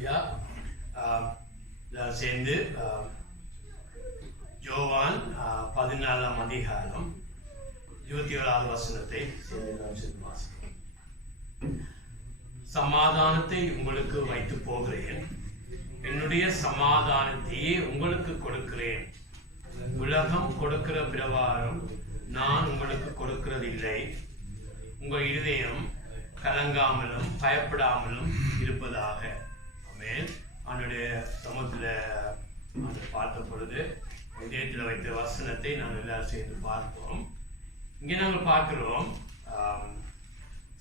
ஹல்லேலூயா. சேர்ந்து யோவான் 14ஆம் அதிகாரம் 27வது வசனத்தை சேர்ந்து வாசிக்கிறோம். சமாதானத்தை உங்களுக்கு வைத்து போகிறேன், என்னுடைய சமாதானத்தையே உங்களுக்கு கொடுக்கிறேன். உலகம் கொடுக்கிற பிரகாரம் நான் உங்களுக்கு கொடுக்கிறதில்லை. உங்கள் இருதயம் கலங்காமலும் பயப்படாமலும் இருப்பதாக. ஆமென். அவனுடைய சமூகத்தில் பார்த்த பொழுது இதயத்தில் வைத்த வசனத்தை நாங்கள் எல்லாரும் சேர்ந்து பார்த்தோம். இங்கே நாங்கள் பார்க்கிறோம்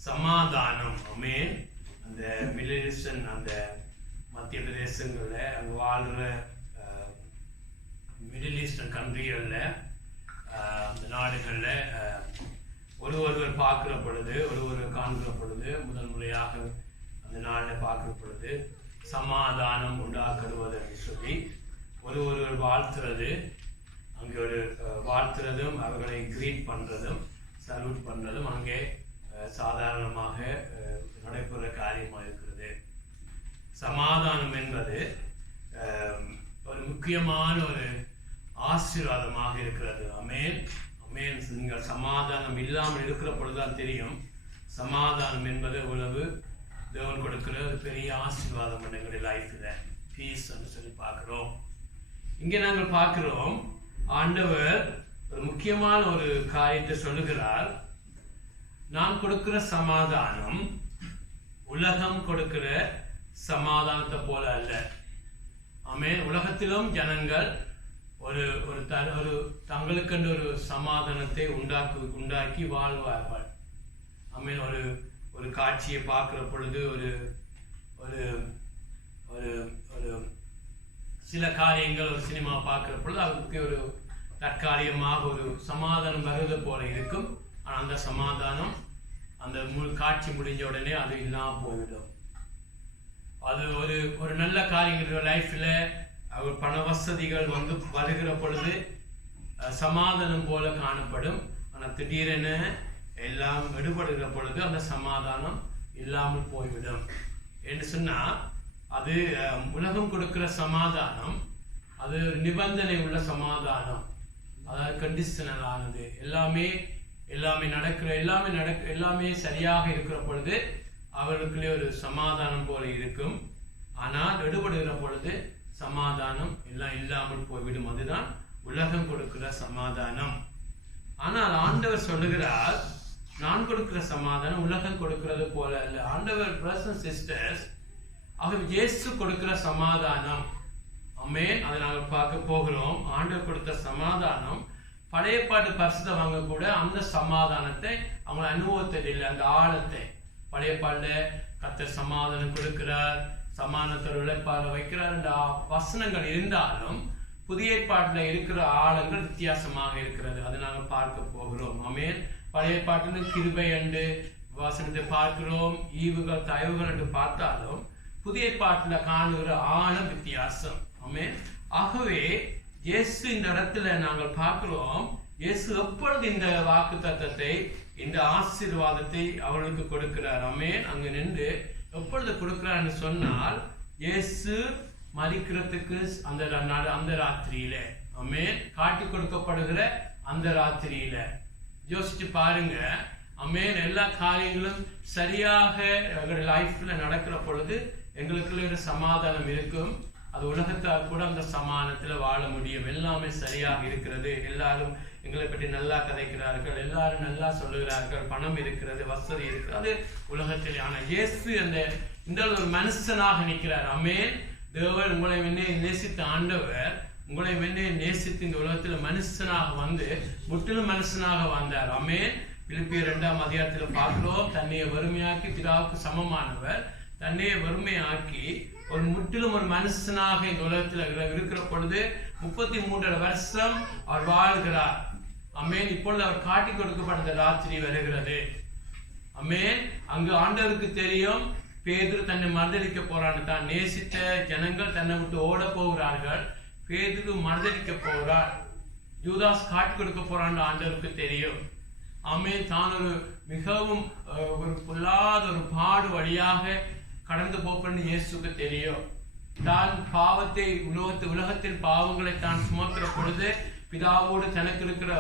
சமாதானம். ஆமென். அந்த மிடில் ஈஸ்டர்ன், அந்த மத்திய பிரதேசங்களில் அங்கே வாழ்கிற மிடில் ஈஸ்டர்ன் கண்ட்ரிகளில், அந்த நாடுகளில் ஒருவர் பார்க்கிற பொழுது, ஒருவர் காண்கிற பொழுது, முதல் முறையாக அந்த நாளில் பார்க்கிற பொழுது சமாதானம் உண்டாக்குவதை சொல்லி ஒருவர் வாழ்த்துறது, அங்கே ஒரு வாழ்த்துறதும் அவர்களை கிரீட் பண்ணுறதும் சல்யூட் பண்ணுறதும் அங்கே சாதாரணமாக நடைபெற காரியமாக இருக்கிறது. சமாதானம் என்பது ஒரு முக்கியமான ஒரு ஆசீர்வாதமாக இருக்கிறது. ஆமென். ஆமென். நீங்கள் சமாதானம் இல்லாமல் இருக்கிற பொழுதுதான் தெரியும் சமாதானம் என்பது உழவு தேவன் கொடுக்கிற ஒரு பெரிய ஆசீர்வாதம் எங்களுடைய லைஃப்ல பீஸ் என்று சொல்லி பார்க்கிறோம். இங்கே நாங்கள் பார்க்கிறோம் ஆண்டவர் ஒரு முக்கியமான ஒரு காரியத்தை சொல்லுகிறார். நான் கொடுக்கிற சமாதானம் உலகம் கொடுக்கிற சமாதானத்தை போல அல்ல. ஆமென். உலகத்திலும் ஜனங்கள் ஒரு தங்களுக்கென்று ஒரு சமாதானத்தை உண்டாக்கி வாழ்வார்கள். ஆமென். ஒரு காட்சியை பார்க்கிற பொழுது, ஒரு ஒரு ஒரு ஒரு சில காரியங்கள், ஒரு சினிமா பார்க்கிற பொழுது அதுக்கு ஒரு தற்காலிகமாக ஒரு சமாதானம் வருவது போல இருக்கும். ஆனால் அந்த சமாதானம் அந்த காட்சி முடிஞ்ச உடனே அது இல்லாமல் போய்விடும். அது ஒரு நல்ல காரியங்கள் லைஃப்ல அவர் பண வசதிகள் வருகிற பொழுது சமாதானம் போல காணப்படும். ஆனால் திடீரென எல்லாம் எடுபடுகிற பொழுது அந்த சமாதானம் இல்லாமல் போய்விடும். என்று சொன்னா அது உலகம் கொடுக்கிற சமாதானம், அது நிபந்தனை உள்ள சமாதானம், அதாவது கண்டிஷனல் ஆனது. எல்லாமே சரியாக இருக்கிற பொழுது அவர்களுக்குள்ளே ஒரு சமாதானம் போல இருக்கும். ஆனால் எடுபடுகிற பொழுது சமாதானம் எல்லாம் இல்லாமல் போய்விடும். அதுதான் உலகம் கொடுக்கிற சமாதானம். ஆனால் ஆண்டவர் சொல்லுகிறார், நான் கொடுக்கிற சமாதானம் உலகம் கொடுக்கிறது போல அல்ல. ஆண்டவர், பிரதர்ஸ் அண்ட் சிஸ்டர்ஸ், அவர் இயேசு கொடுக்கிற சமாதானம். ஆமென். அதை நாங்கள் பார்க்க போகிறோம். ஆண்டவர் கொடுத்த சமாதானம் பழைய பாட்டு பரிசுத்தவங்க கூட அந்த சமாதானத்தை அவங்க அனுபவத்தில், அந்த ஆழத்தை பழைய பாட்டுல கர்த்தர் சமாதானம் கொடுக்கிறார், சமாதானத்தோடு உழைப்பார வைக்கிறார் என்ற வசனங்கள் இருந்தாலும் புதிய ஏற்பாட்டில் இருக்கிற ஆழங்கள் வித்தியாசமாக இருக்கிறது. அதை நாங்கள் பார்க்க போகிறோம். ஆமென். பழைய ஏற்பாட்டில் கிருபை என்று வசனத்தை பார்க்கிறோம், ஈவுகள் தயவுகள் என்று பார்த்தாலும் புதிய ஏற்பாட்டில் காணுகிற ஆழம் வித்தியாசம். ஆமென். ஆகவே இயேசு இந்த இடத்துல நாங்கள் பார்க்கிறோம், இயேசு எப்பொழுது இந்த வாக்கு தத்தத்தை, இந்த ஆசீர்வாதத்தை அவர்களுக்கு கொடுக்கிறார். ஆமென். அங்கு நின்று எப்பொழுது கொடுக்கிறார் சொன்னால், இயேசு மரிக்கிறதுக்கு அந்த ராத்திரியில, ஆமென், காட்டி கொடுக்கப்படுகிற அந்த ராத்திரியில யோசிச்சு பாருங்க. ஆமென். எல்லா காரியங்களும் சரியாக லைஃப்ல நடக்கிற பொழுது எங்களுக்குள்ள ஒரு சமாதானம் இருக்கும். அது உலகத்தால் கூட அந்த சமாதானத்துல வாழ முடியும். எல்லாமே சரியாக இருக்கிறது, எல்லாரும் எங்களை பற்றி நல்லா கதைக்கிறார்கள், எல்லாரும் நல்லா சொல்லுகிறார்கள், பணம் இருக்கிறது, வசதி இருக்கிறது உலகத்தில். ஆனால் இயேசு இந்த ஒரு மனுஷனாக நிற்கிறார். ஆமென். தேவன் உங்களை நேசித்த ஆண்டவர் உங்களை நேசித்து இந்த உலகத்தில் மனுஷனாக வந்து முற்றிலும் மனுஷனாக வந்தார். ஆமென். பிலிப்பியர் 2ஆம் அதிகாரத்தில் பார்க்கிறோம், தன்னையை வறுமையாக்கி பிதாவுக்கு சமமானவர் தன்னையை வறுமையாக்கி ஒரு முற்றிலும் ஒரு மனுஷனாக இந்த உலகத்தில் இருக்கிற பொழுது 33 வருஷம் அவர் வாழ்கிறார். ஆமென். இப்பொழுது அவர் காட்டி கொடுக்கப்பட்ட ராத்திரி வருகிறது. ஆமென். அங்கு ஆண்டவருக்கு தெரியும் பேதுரு தன்னை மறுதலிக்க போறான்னு. தான் நேசித்த ஜனங்கள் தன்னை விட்டு ஓட போகிறார்கள். பேதுரு மறுதலிக்க போகிறார். யூதாஸ் காட்டி கொடுக்க போறான்னு ஆண்டவருக்கு தெரியும். ஆமென். தான் ஒரு மிகவும் ஒரு பொல்லாத ஒரு பாடு வழியாக கடந்து போப்பன்னு இயேசுக்கு தெரியும். தான் பாவத்தை உலகத்தின் பாவங்களை தான் சுமக்கிற பொழுது பிதாவோடு தனக்கு இருக்கிற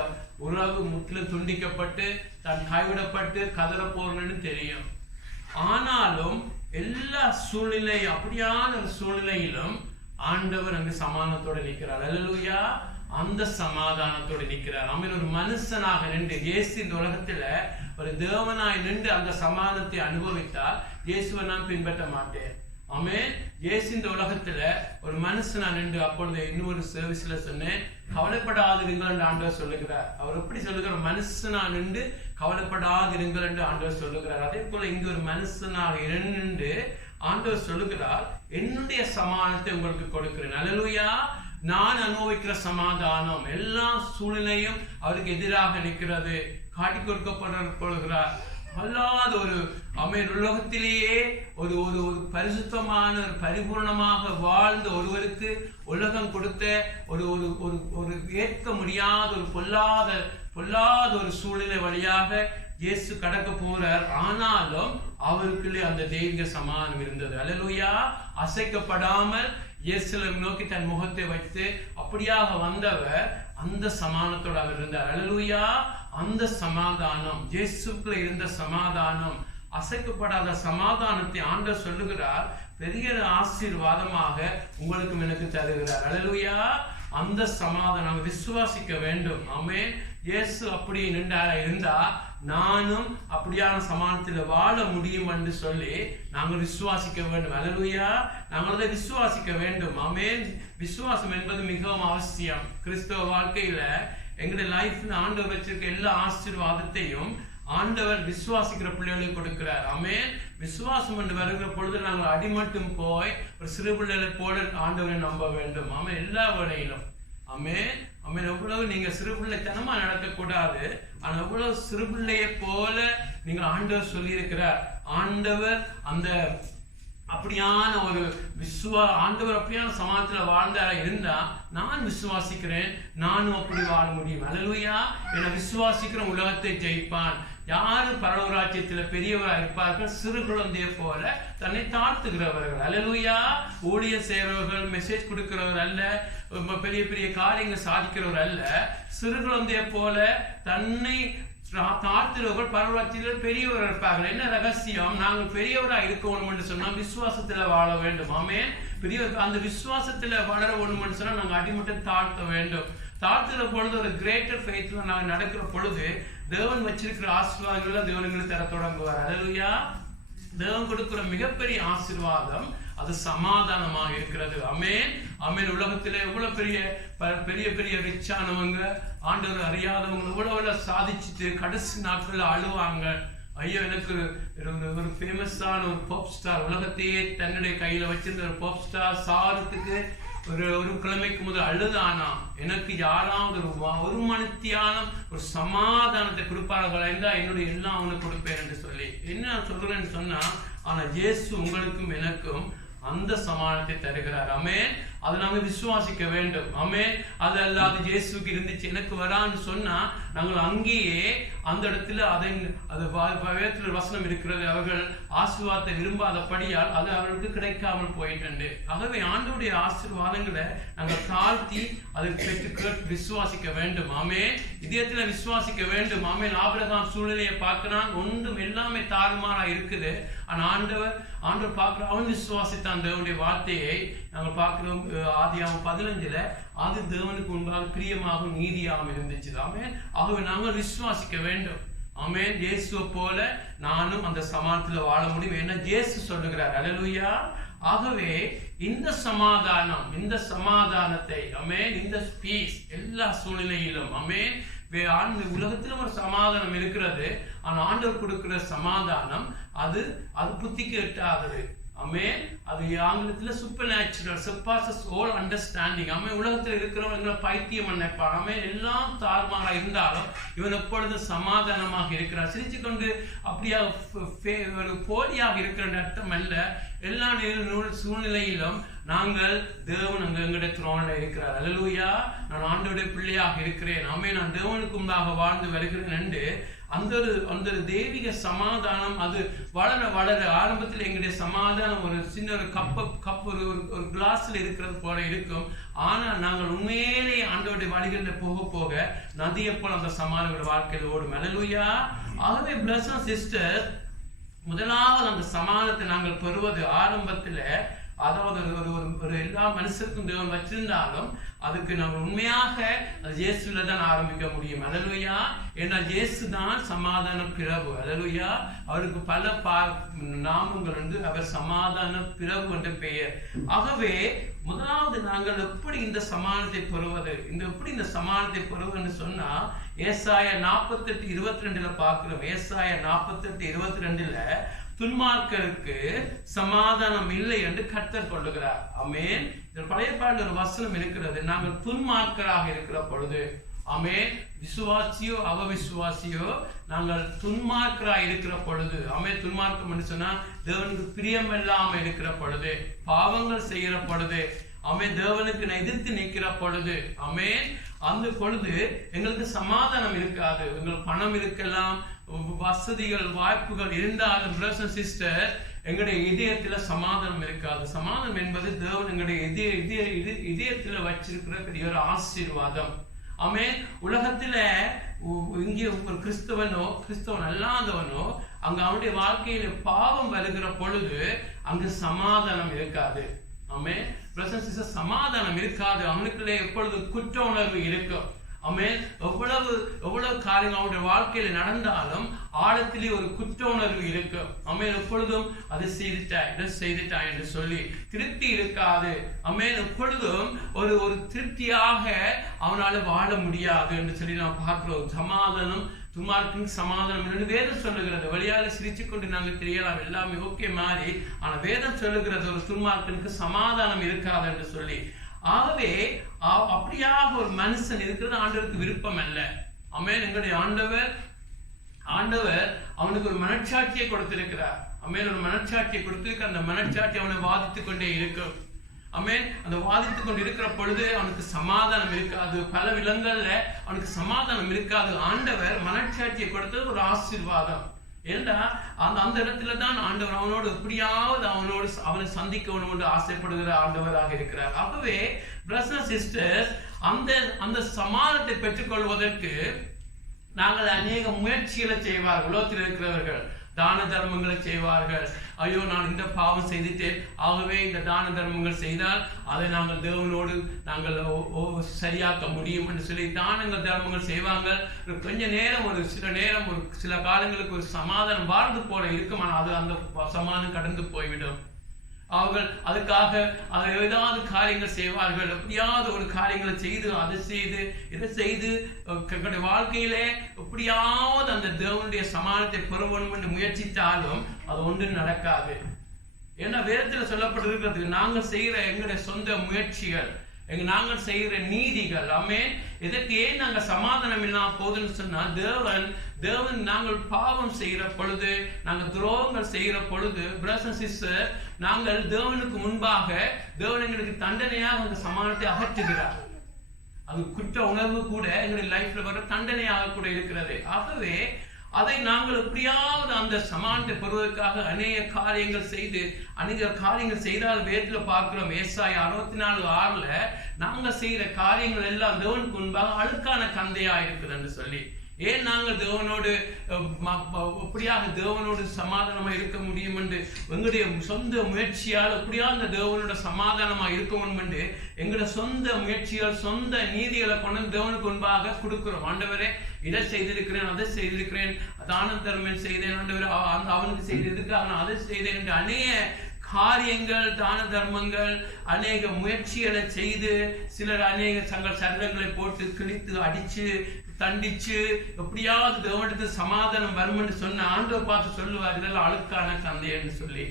உறவு முற்றிலும் துண்டிக்கப்பட்டு தான் கைவிடப்பட்டு கதற போறன்னு தெரியும். ஆனாலும் எல்லா சூழ்நிலை அப்படியான சூழ்நிலையிலும் ஆண்டவர் அங்கு சமாதானத்தோடு நிற்கிறார். அல்லேலூயா. அந்த சமாதானத்தோடு நிற்கிறார். ஆமென். ஒரு மனுஷனாக நின்று இயேசு இந்த உலகத்துல ஒரு தேவனாய் நின்று அந்த சமாதானத்தை அனுபவித்தால் இயேசுவை நான் பின்பற்ற மாட்டேன். ஆமென். இயேசு இந்த உலகத்துல ஒரு மனுஷனா நின்று, அப்பொழுது இன்னொரு சர்வீஸ்ல சொன்னேன், கவலைப்படாதிருங்கள் என்று ஆண்டவர் சொல்லுகிறார். அவர் எப்படி சொல்லுகிறார்? மனுஷனா நின்று கவலைப்படாதிருங்கள் என்று ஆண்டவர் சொல்லுகிறார். அதே போல இங்க ஒரு மனுஷனாக இருந்து ஆண்டவர் சொல்லுகிறார், என்னுடைய சமாதானத்தை உங்களுக்கு கொடுக்கிறேன். அல்லேலூயா. நான் அனுபவிக்கிற சமாதானம் எல்லா சூழ்நிலையும் அவருக்கு எதிராக நிற்கிறது, காட்டி கொடுக்கப்படுகிறார். அல்லாத ஒரு உலகத்திலேயே ஒரு ஒரு பரிசுத்தமான பரிபூர்ணமாக வாழ்ந்த ஒருவருக்கு உலகம் கொடுத்த ஒரு ஒரு ஒரு ஏற்க முடியாத ஒரு பொல்லாத ஒரு சூழ்நிலை வழியாக இயேசு கடக்க போறார். ஆனாலும் அவருக்குள்ளே அந்த தெய்வீக சமாதானம் இருந்தது. அல்லேலூயா. அசைக்கப்படாமல் இயேசுவை நோக்கி தன் முகத்தை வைத்து அப்படியாக வந்தவர் அந்த சமாதானத்தோடு அவர் இருந்தார். அல்லேலூயா. அந்த சமாதானம், இயேசுக்குள்ள இருந்த சமாதானம், அசைக்கப்படாத சமாதானத்தை ஆண்டவர் சொல்லுகிறார், பெரிய ஆசீர்வாதமாக உங்களுக்கும் எனக்கு தருகிறார். அல்லேலூயா. அந்த சமாதானம் விசுவாசிக்க வேண்டும். ஆமென். இயேசு அப்படி நின்றார இருந்தா நானும் அப்படியான சமாதானத்தில் வாழ முடியும் என்று சொல்லி நாங்கள் விசுவாசிக்க வேண்டும். அல்லேலூயா. நாங்கள் அதை விசுவாசிக்க வேண்டும். ஆமென். விசுவாசம் என்பது மிகவும் அவசியம். கிறிஸ்தவ வாழ்க்கையில எங்களுடைய லைஃப்ல ஆண்டவர் வச்சிருக்க எல்லா ஆசீர்வாதத்தையும் ஆண்டவர் விசுவாசிக்கிற பிள்ளைகளுக்கு கொடுக்கிறார். ஆமென். விசுவாசம் என்று வருகிற பொழுது நாங்கள் அடிமட்டும் போய் ஒரு சிறு பிள்ளைகளை போல ஆண்டவரை நம்ப வேண்டும். ஆமென். எல்லா வேளையிலும். ஆமென். ஆமென். எவ்வளவு நீங்க சிறு பிள்ளைத்தனமா நடக்கக்கூடாது. ஆனா எவ்வளவு சிறு பிள்ளையை போல நீங்கள் ஆண்டவர் சொல்லி இருக்கிறார். ஆண்டவர் அந்த அப்படியான ஒரு ஆண்டவர் அப்படியான சமாதானத்துல வாழ்ந்தார இருந்தா நான் விசுவாசிக்கிறேன், நானும் அப்படி வாழ முடியும். அல்லேலூயா. என விசுவாசிக்கிற உலகத்தை ஜெயிப்பான். யாரு பரலோகராஜ்யத்துல பெரியவரா இருப்பார்கள்? சிறு குழந்தைய போல தன்னை தாழ்த்துகிறவர்கள். அல்லேலூயா. ஊழியம் செய்கிறவர்கள், மெசேஜ் கொடுக்கிறவர் அல்ல, பெரிய பெரிய காரியங்கள் சாதிக்கிறவர் அல்ல, சிறு குழந்தைய போல தன்னை தாழ்த்துறவர்கள் பரலோகத்தில் பெரியவர் இருப்பார்கள். என்ன ரகசியம்? நாங்கள் பெரியவரா இருக்கணும் என்று சொன்னா விசுவாசத்துல வாழ வேண்டும். ஆமென். பெரியவர் அந்த விசுவாசத்துல வளர வேண்டும் சொன்னா நாங்க அடிமட்டை தாழ்த்த வேண்டும். தாழ்த்துற பொழுது ஒரு கிரேட்டர் ஃபெய்த்ல நாங்கள் நடக்கிற பொழுது தேவன் வச்சிருக்கிற ஆசீர்வாதங்களை தேவனுங்களுக்கு தர தொடங்குவார். அல்லேலூயா. தேவன் கொடுக்கிற மிகப்பெரிய ஆசீர்வாதம் அது சமாதானமாக இருக்கிறது. ஆமென். ஆமென். உலகத்திலே எவ்வளவு பெரிய பெரிய ரிச்சானவங்க, ஆண்டவர் அறியாதவங்க இவ்வளவு சாதிச்சுட்டு கடைசி நாட்கள்ல அழுவாங்க. ஐயோ, எனக்கு ஒரு ஃபேமஸான ஒரு பாப் ஸ்டார், உலகத்தையே தன்னுடைய கையில வச்சிருந்த ஒரு பாப் ஸ்டார் சாரத்துக்கு ஒரு கிழமைக்கு முதல் அழுதானா, எனக்கு யாராவது ஒரு மணித்தியானம் ஒரு சமாதானத்தை கொடுப்பார்களா இருந்தா என்னுடைய எல்லாம் அவனுக்கு கொடுப்பேன் என்று சொல்லி. என்ன சொல்றேன்னு சொன்னா, ஆனா இயேசு உங்களுக்கும் எனக்கும் அந்த சமாதானத்தை தருகிறார். ஆமென். அதை நாங்கள் விசுவாசிக்க வேண்டும். ஆமென். அது அல்லாது இயேசுக்கு இருந்துச்சு எனக்கு வரான்னு சொன்னா நாங்கள் அங்கேயே அந்த இடத்துல அது வசனம் இருக்கிறது, அவர்கள் ஆசீர்வாதத்தை விரும்பாதபடியால் அது அவர்களுக்கு கிடைக்காமல் போயிட்டு. ஆகவே ஆண்டவருடைய ஆசீர்வாதங்களை நாங்கள் தாழ்த்தி அதை பெற்று கேட்டு விசுவாசிக்க வேண்டும். ஆமென். இதயத்துல விசுவாசிக்க வேண்டும். ஆமென். ஆபிரகாம் சூழ்நிலையை பார்க்கிறான், ஒன்றும் எல்லாமே தாறுமாறா இருக்குது. ஆனா ஆண்டவர் பார்க்கிற அவன் விசுவாசித்தான் தேவனுடைய வார்த்தையை. நாங்கள் பார்க்கிறோம் ஆதியாகமம் 15 அது தேவனுக்கு முன்பாக பிரியமாகவும் நீதியாகவும் இருந்துச்சு. ஆமென். ஆகவே நாங்கள் விசுவாசிக்க வேண்டும். ஆமென். இயேசுவை போல நானும் அந்த சமாதானத்துல வாழ முடியும். என்ன இயேசு சொல்லுகிறார். அல்லேலூயா. ஆகவே இந்த சமாதானத்தை ஆமென், இந்த பீஸ் எல்லா சூழ்நிலையிலும் ஆமென். உலகத்துல ஒரு சமாதானம் இருக்கிறது. ஆனா ஆண்டவர் கொடுக்கிற சமாதானம் அது புத்திக்கு எட்டாதது. ஆமென். அது ஆங்கிலத்துல supernatural, surpasses all understanding. Amen. உலகத்துல இருக்கிறவங்க பைத்தியம் நினைப்பான். ஆமென். எல்லாம் தாறுமாறா இருந்தாலும் இவன் எப்பொழுதும் சமாதானமாக இருக்கிறார். சிரிச்சு கொண்டு அப்படியா போலியாக இருக்கிற அர்த்தம் அல்ல. எல்லா சூழ்நிலையிலும் நாங்கள் தேவன் அங்க எங்களுடைய த்ரோன்ல இருக்கிறார். அல்லேலூயா. நான் ஆண்டவருடைய பிள்ளையாக இருக்கிறேன். ஆமென். நான் தேவனுக்கு முன்பாக வாழ்ந்து வருகிறேன் என்று அந்த தெய்வீக சமாதானம் அது வளர வளர ஆரம்பத்தில் எங்களுடைய சமாதானம் ஒரு சின்ன ஒரு கப் ஒரு கிளாஸ்ல இருக்கிறது போல இருக்கும். ஆனால் நாங்கள் உண்மையிலே ஆண்டவருடைய வழிகளில் போக போக நதியை போல அந்த சமாதான வாழ்க்கையில் ஓடும். அல்லேலூயா. ஆகவே பிரதர்ஸ் அண்ட் சிஸ்டர்ஸ், முதலாவது அந்த சமாதானத்தை நாங்கள் பெறுவது ஆரம்பத்தில், அதாவது ஒரு எல்லா மனுஷருக்கும் தேவன் வச்சிருந்தாலும் அதுக்கு நம்ம உண்மையாக இயேசுல தான் ஆரம்பிக்க முடியும். அல்லேலூயா. ஏன்னா இயேசு தான் சமாதான பிரபு. அல்லேலூயா. அவருக்கு பல நாமங்கள் உண்டு. அவர் சமாதான பிரபு என்ற பெயர். ஆகவே முதலாவது நாங்கள் எப்படி இந்த சமாதானத்தை பெறுவது, எப்படி இந்த சமாதானத்தை பெறுவதுன்னு சொன்னா ஏசாயா 48:22 பார்க்கிறோம். ஏசாயா 48:22 துன்மார்க்கருக்கு சமாதானம் இல்லை என்று கர்த்தர் கொள்ளுகிறார். ஆமென். பழைய பாடல் ஒரு வசனம் இருக்கிறது, நாங்கள் துன்மார்க்கராக இருக்கிற பொழுது, ஆமென், விசுவாசியோ அவவிசுவாசியோ நாங்கள் துன்மார்க்கராக இருக்கிற பொழுது, ஆமென், துன்மார்க்கம் என்று சொன்னா தேவனுக்கு பிரியம் இல்லாம இருக்கிற பொழுது, பாவங்கள் செய்கிற பொழுது, ஆமென், தேவனுக்கு எதிர்த்து நிற்கிற பொழுது, ஆமென், அந்த பொழுது எங்களுக்கு சமாதானம் இருக்காது. எங்களுக்கு பணம் இருக்கலாம், வசதிகள் வாய்ப்புகள் இருந்தாலும் பிரதர்ஸ் அண்ட் சிஸ்டர், எங்களுடைய இதயத்துல சமாதானம் இருக்காது. சமாதானம் என்பது தேவன் எங்களுடைய இதயத்துல வச்சிருக்கிற பெரிய ஒரு ஆசீர்வாதம். ஆமென். உலகத்துல இங்கே ஒரு கிறிஸ்தவன் அல்லாதவனோ அங்க அவனுடைய வாழ்க்கையில பாவம் வருகிற பொழுது அங்கு சமாதானம் இருக்காது. ஆமென். பிரதர்ஸ் அண்ட் சிஸ்டர், சமாதானம் இருக்காது. அவனுக்குள்ளே எப்பொழுது குற்ற உணர்வு இருக்கும். ஆமென். எவ்வளவு காரியம் அவருடைய வாழ்க்கையில நடந்தாலும் ஆழத்திலே ஒரு குற்ற உணர்வு இருக்கும். ஆமென். எப்பொழுதும் அதை செய்துட்டாய் இதை செய்துட்டாய் என்று சொல்லி திருப்தி இருக்காது. ஆமென். எப்பொழுதும் ஒரு திருப்தியாக அவனால வாழ முடியாது என்று சொல்லி நாம் பார்க்கிறோம். சமாதானம், துன்மார்க்கனுக்கு சமாதானம் என்று வேதம் சொல்லுகிறது. வழியால சிரிச்சு கொண்டு நாங்கள் தெரியலாம், எல்லாமே ஓகே மாறி, ஆனா வேதம் சொல்லுகிறது ஒரு துன்மார்க்கனுக்கு சமாதானம் இருக்காது என்று சொல்லி. ஆகவே அப்படியாக ஒரு மனுஷன் இருக்கிறது ஆண்டவருக்கு விருப்பம் அல்ல. ஆமென். எங்களுடைய ஆண்டவர் அவனுக்கு ஒரு மனச்சாட்சியை கொடுத்திருக்கிறார். ஆமென். ஒரு மனச்சாட்சியை கொடுத்திருக்க, அந்த மனச்சாட்சி அவனை வாதித்துக் கொண்டே இருக்கும். ஆமென். அந்த வாதித்துக் கொண்டு இருக்கிற பொழுது அவனுக்கு சமாதானம் இருக்காது. பல விலங்கள்ல அவனுக்கு சமாதானம் இருக்காது. ஆண்டவர் மனச்சாட்சியை கொடுத்தது ஒரு ஆசீர்வாதம். ஏண்டா அந்த இடத்துல தான் ஆண்டவர் அவனோடு எப்படியாவது அவனை சந்திக்கணும் என்று ஆசைப்படுகிற ஆண்டவராக இருக்கிறார். ஆகவே பிரதர்ஸ் அண்ட் சிஸ்டர்ஸ், அந்த சமாதானத்தை பெற்றுக்கொள்வதற்கு நாங்கள் அநேக முயற்சிகளை செய்வார்கள். உலகத்தில் இருக்கிறவர்கள் தான தர்மங்களை செய்வார்கள். ஐயோ, நான் இந்த பாவம் செய்துட்டேன், ஆகவே இந்த தான தர்மங்கள் செய்தால் அதை நாங்கள் தேவனோடு நாங்கள் சரியாக்க முடியும் என்று சொல்லி தானங்கள் தர்மங்கள் செய்வாங்க. கொஞ்ச நேரம், ஒரு சில காலங்களுக்கு ஒரு சமாதானம் வாழ்ந்து போல இருக்கும். ஆனால் அது அந்த சமாதானம் கடந்து போய்விடும். அவர்கள் அதுக்காக ஏதாவது காரியங்கள் செய்வார்கள். எப்படியாவது ஒரு காரியங்களை செய்து அதை செய்து இதை செய்து வாழ்க்கையிலே எப்படியாவது அந்த தேவனுடைய சமாதானத்தை பெறணும் என்று முயற்சித்தாலும் அது ஒன்றும் நடக்காது. ஏன்னா வேதத்துல சொல்லப்பட்டிருக்கிறது, நாங்கள் செய்கிற எங்களுடைய சொந்த முயற்சிகள், நாங்கள் செய்கிற நீதிகள், ஆமென், இதற்கு ஏன் நாங்கள் சமாதானம் இல்லாம போதுன்னு சொன்னா, தேவன் நாங்கள் பாவம் செய்கிற பொழுது, நாங்கள் துரோகங்கள் செய்கிற பொழுது, பிரதர்ஸ் அண்ட் சிஸ்டர், நாங்கள் தேவனுக்கு முன்பாக தேவன் எங்களுக்கு தண்டனையாக அந்த சமாதானத்தை அகற்றுகிறார். அது குற்ற உணர்வு கூட எங்களுடைய லைஃப்ல வர தண்டனையாக கூட இருக்கிறது. ஆகவே அதை நாங்கள் எப்படியாவது அந்த சமாதானத்தை பெறுவதற்காக அநேக காரியங்கள் செய்தால் வேதத்துல பார்க்கிறோம். ஏசாயா 64:6 நாங்கள் செய்கிற காரியங்கள் எல்லாம் தேவனுக்கு முன்பாக அழுக்கான கந்தையா இருக்குது என்று சொல்லி. ஏன் நாங்கள் தேவனோடு எப்படியாக தேவனோடு சமாதானமா இருக்க முடியும் என்று எங்களுடைய சொந்த முயற்சியால் எப்படியாக அந்த தேவனோட சமாதானமா இருக்கணும் என்று எங்களுடைய சொந்த முயற்சிகள், சொந்த நீதிகளை கொண்டு தேவனுக்கு முன்பாக கொடுக்கிறோம். ஆண்டவரே, இதை செய்திருக்கிறேன், அதை செய்திருக்கிறேன், தான தர்மம் செய்தேன், ஆண்டவரே அவனுக்கு செய்ததுக்காக நான் அதை செய்தேன் என்று அநேக காரியங்கள், தான தர்மங்கள், அநேக முயற்சிகளை செய்து சிலர் அநேக சரங்களை போட்டு கிழித்து அடிச்சு தண்டிச்சு எப்படியாவது தேவனிடத்தில் சமாதானம் வரும் என்று சொன்ன ஆண்டவர் பார்த்து சொல்லுவார், இதெல்லாம் அழுக்கான கந்தை என்று சொல்லி.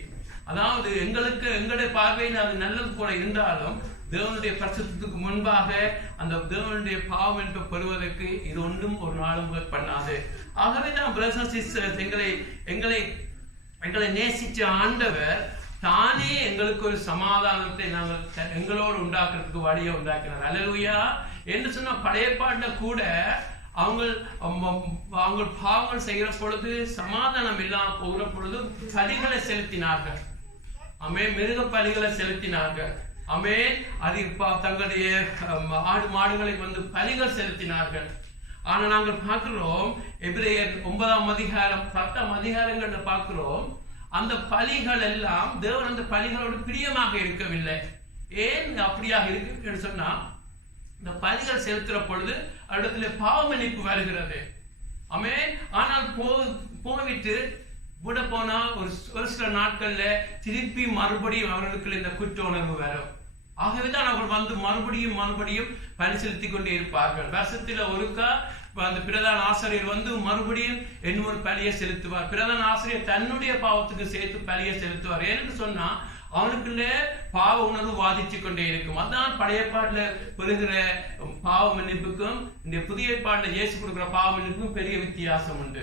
அதாவது எங்களுடைய பார்வையில் அது நல்லது போல இருந்தாலும் தேவனுடைய பரிசுத்தத்துக்கு முன்பாக அந்த தேவனுடைய பாவம் என்று பெறுவதற்கு இது ஒன்றும் ஒரு நாளும் பண்ணாது. ஆகவே தான் பிரதர்ஸ் அண்ட் சிஸ்டர்ஸ், எங்களை நேசிச்ச ஆண்டவர் தானே எங்களுக்கு ஒரு சமாதானத்தை நாங்கள் எங்களோடு உண்டாக்குறதுக்கு வழியை உண்டாக்கினார். அல்லேலூயா. என்று சொன்ன பழைய பாட்டுல கூட அவங்க பாவங்கள் செய்கிற பொழுது, சமாதானம் இல்லாமல் போகிற பொழுது பலிகளை செலுத்தினார்கள். மிருக பலிகளை செலுத்தினார்கள். அது தங்களுடைய ஆடு மாடுகளை பலிகள் செலுத்தினார்கள். ஆனா நாங்கள் பார்க்கிறோம், எபிரேயர் 9ஆம் அதிகாரம் 10ஆம் அதிகாரங்கள்ல பார்க்கிறோம், அந்த பலிகள் எல்லாம் தேவன் அந்த பலிகளோடு பிரியமாக இருக்கவில்லை. ஏன் அப்படியாக இருக்கு சொன்னா, இந்த பலிகள் செலுத்துற பொழுது இடத்துல பாவ மன்னிப்பு வருகிறது. ஆனால் போய்விட்டு விட போனா ஒரு சில நாட்கள்ல திருப்பி மறுபடியும் அவர்களுக்கு இந்த குற்ற உணர்வு வரும். ஆகவேதான் அவர்கள் மறுபடியும் பலி செலுத்தி கொண்டே இருப்பார்கள். வருஷத்துல ஒருக்கா அந்த பிரதான ஆசிரியர் மறுபடியும் இன்னொரு பலியை செலுத்துவார். பிரதான ஆசிரியர் தன்னுடைய பாவத்துக்கு சேர்த்து பலியை செலுத்துவார். ஏன்னு சொன்னா அவனுக்குள்ள பாவ உணர்வு வாதிச்சு கொண்டே இருக்கும். அதான் பழைய பாட்டுல பெறுகிற பாவ மன்னிப்புக்கும் இந்த புதிய பாட்டுல இயேசு கொடுக்கிற பாவ மன்னிப்புக்கும் பெரிய வித்தியாசம் உண்டு.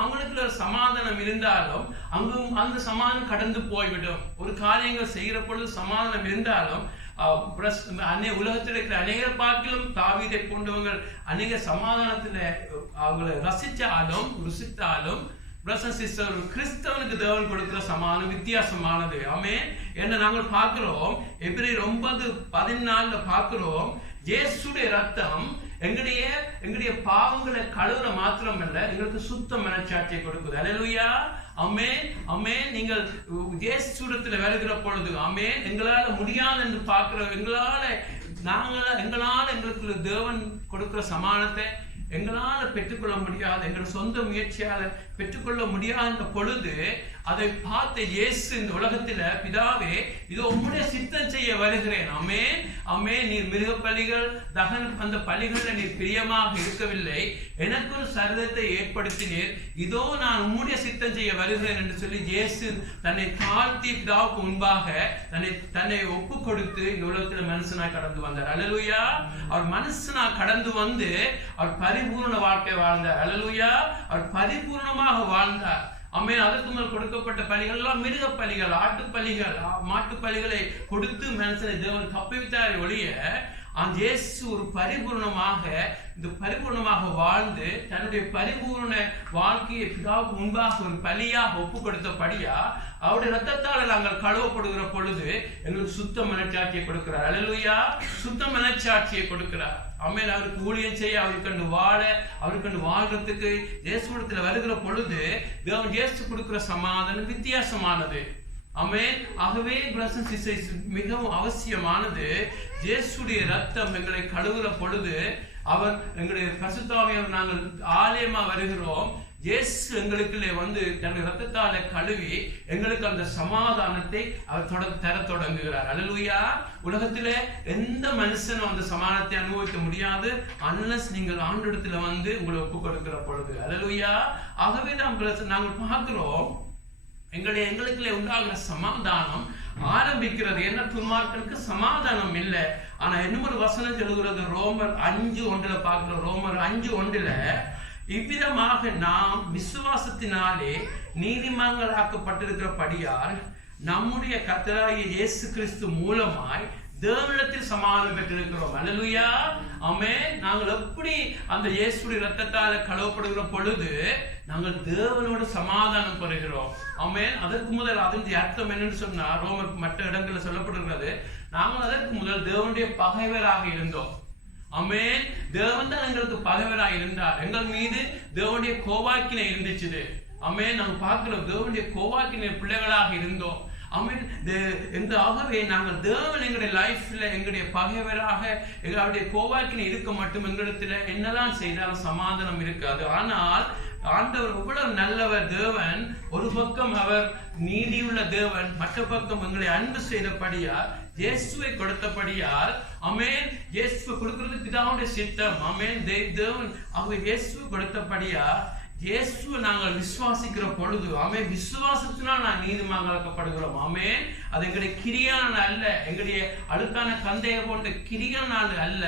அவங்களுக்குள்ள சமாதானம் இருந்தாலும் அங்கும் அந்த சமாதானம் கடந்து போய்விடும். ஒரு காரியங்கள் செய்கிற பொழுது சமாதானம் இருந்தாலும் உலகத்தில் இருக்கிற அநேக பாக்கிலும் தாவீதை போன்றவங்க அநேக சமாதானத்துல அவங்களை ருசித்தாலும் கிறிஸ்தவனுக்கு தேவன் கொடுக்கிற சமாதானம் வித்தியாசமானது. என்ன நாங்கள் பார்க்கிறோம், எபிரேயர் 9:14 பார்க்கிறோம், இயேசுடைய ரத்தம் எங்களுடைய பாவங்களை கழுவுற மாத்திரம் அல்ல, எங்களுக்கு சுத்த மனச்சாட்சியை கொடுக்குது. அல்லேலூயா. நீங்கள் இயேசுவிடத்துல வருகிற பொழுது எங்களால முடியாது என்று பார்க்கிற எங்களால எங்களுக்கு தேவன் கொடுக்கிற சமாதானத்தை எங்களால பெற்றுக்கொள்ள முடியாது, எங்கள் சொந்த முயற்சியால பெற்றுக்கொள்ள முடியாத பொழுது அதை பார்த்த இயேசு இந்த உலகத்துல, பிதாவே இதோ உம்முடைய சித்தம் செய்ய வருகிறேன். நீர் மிருக பலிகள் அந்த பலிகள்ல நீர் பிரியமாக இருக்கவில்லை, எனக்கு ஒரு சரீரத்தை ஏற்படுத்தினீர், இதோ நான் உம்முடைய சித்தம் செய்ய வருகிறேன் என்று சொல்லி இயேசு தன்னை தாழ்த்தி பிதாவுக்கு முன்பாக தன்னை ஒப்பு கொடுத்து இந்த உலகத்துல மனுஷனாய் கடந்து வந்தார். அல்லேலூயா. அவர் மனுஷனா கடந்து வந்து அவர் பரிபூர்ண வாழ்க்கை வாழ்ந்தார். அல்லேலூயா. அவர் பரிபூர்ணமாக வாழ்ந்தார். அதற்கு மேல் கொடுக்கப்பட்ட பலிகள் எல்லாம் மிருக பலிகள், ஆட்டு பலிகள், மாட்டு பலிகளை கொடுத்து மனுஷனை தேவன் தப்பிவித்தாரை ஒழிய, இயேசு ஒரு பரிபூர்ணமாக வாழ்ந்து தன்னுடைய பரிபூர்ண வாழ்க்கையை பிதாவுக்கு முன்பாக ஒரு பலியாக ஒப்பு கொடுத்தபடியா அவருடைய ரத்தத்தால் நாங்கள் கழுவப்படுகிற பொழுது எங்களுக்கு சுத்த மனச்சாட்சியை கொடுக்கிறார். அல்லேலூயா. சுத்த மனச்சாட்சியை கொடுக்கிறார். அவருக்கு ஊழியம் செய்ய, அவருக்கு வாழ, அவருக்கு வாழ்றதுக்கு இயேசுவிடத்துல வருகிற பொழுது தேவன் இயேசு கொடுக்கிற சமாதானம் வித்தியாசமானது. ஆகவே மிகவும் அவசியமானது. இயேசுடைய ரத்தம் எங்களை கழுவுற பொழுது அவர் எங்களுடைய பரிசுத்தாவியானவர் நாங்கள் ஆலயமா வருகிறோம். இயேசு எங்களுக்குள்ளே தன்னுடைய ரத்தத்தால கழுவி எங்களுக்கு அந்த சமாதானத்தை அவர் தர தொடங்குகிறார். அல்லேலூயா. உலகத்திலே எந்த மனுஷனும் அந்த சமாதானத்தை அனுபவிக்க முடியாது அன்லஸ் நீங்கள் ஆண்டவரிடத்துல உங்களை ஒப்பு கொடுக்கிற பொழுது. அல்லேலூயா. ஆகவே நாங்கள் பார்க்கிறோம், எங்களுக்குள்ளே உண்டாகிற சமாதானம் ஆரம்பிக்கிறது. என்ன, துன்மார்க்கனுக்கு சமாதானம் இல்லை. ஆனா இன்னொரு வசனம் சொல்லுகிறது, ரோமர் 5:1 பார்க்கிறோம். ரோமர் 5:1 இவ்விதமாக நாம் விசுவாசத்தினாலே நீதிமான்களாக்கப்பட்டிருக்கிறபடியால் நம்முடைய கர்த்தராகிய இயேசு கிறிஸ்து மூலமாய் தேவனிடத்தில் சமாதானம் பெற்றிருக்கிறோம். அல்லேலூயா. நாங்கள் எப்படி அந்த இயேசுடைய ரத்தத்தால கழுவப்படுகிற பொழுது நாங்கள் தேவனோடு சமாதானம் பெறுகிறோம். அதற்கு முதல் அதனுடைய அர்த்தம் என்னன்னு சொன்னா, ரோமர் மற்ற இடங்களில் சொல்லப்படுகிறது, நாங்கள் அதற்கு முதல் தேவனுடைய பகைவராக இருந்தோம். தேவன் தான் எங்களுக்கு பகைவராக இருந்தார். எங்கள் மீது தேவனுடைய கோபாக்கினை இருந்துச்சு. நாங்க பார்க்கிறோம், தேவனுடைய கோபாக்கினை பிள்ளைகளாக இருந்தோம். ஆகவே நாங்கள் தேவன் எங்களுடைய லைஃப்ல எங்களுடைய பகைவராக எங்களுடைய கோபாக்கினை இருக்க மட்டும் எங்களிடத்துல என்னதான் செய்தாலும் சமாதானம் இருக்காது. ஆனால் ஆண்டவர் எவ்வளவு நல்லவர். தேவன் ஒரு பக்கம் அவர் நீதியுள்ள தேவன், மற்ற பக்கம் எங்களை அன்பு செய்தபடியால், இயேசுவை கொடுத்தபடியால், இயேசு கொடுக்கிறது பிதாவுடைய சித்தம். தேவன் அவர் இயேசு கொடுத்தபடியால் இயேசுவை நாங்கள் விசுவாசிக்கிற பொழுது விசுவாசத்தினால் நான் நீதிமான்களாக்கப்படுகிறோம். அது எங்களுடைய கிரியான அல்ல, எங்களுடைய அழுக்கான கந்தையை போன்ற கிரியான அல்ல.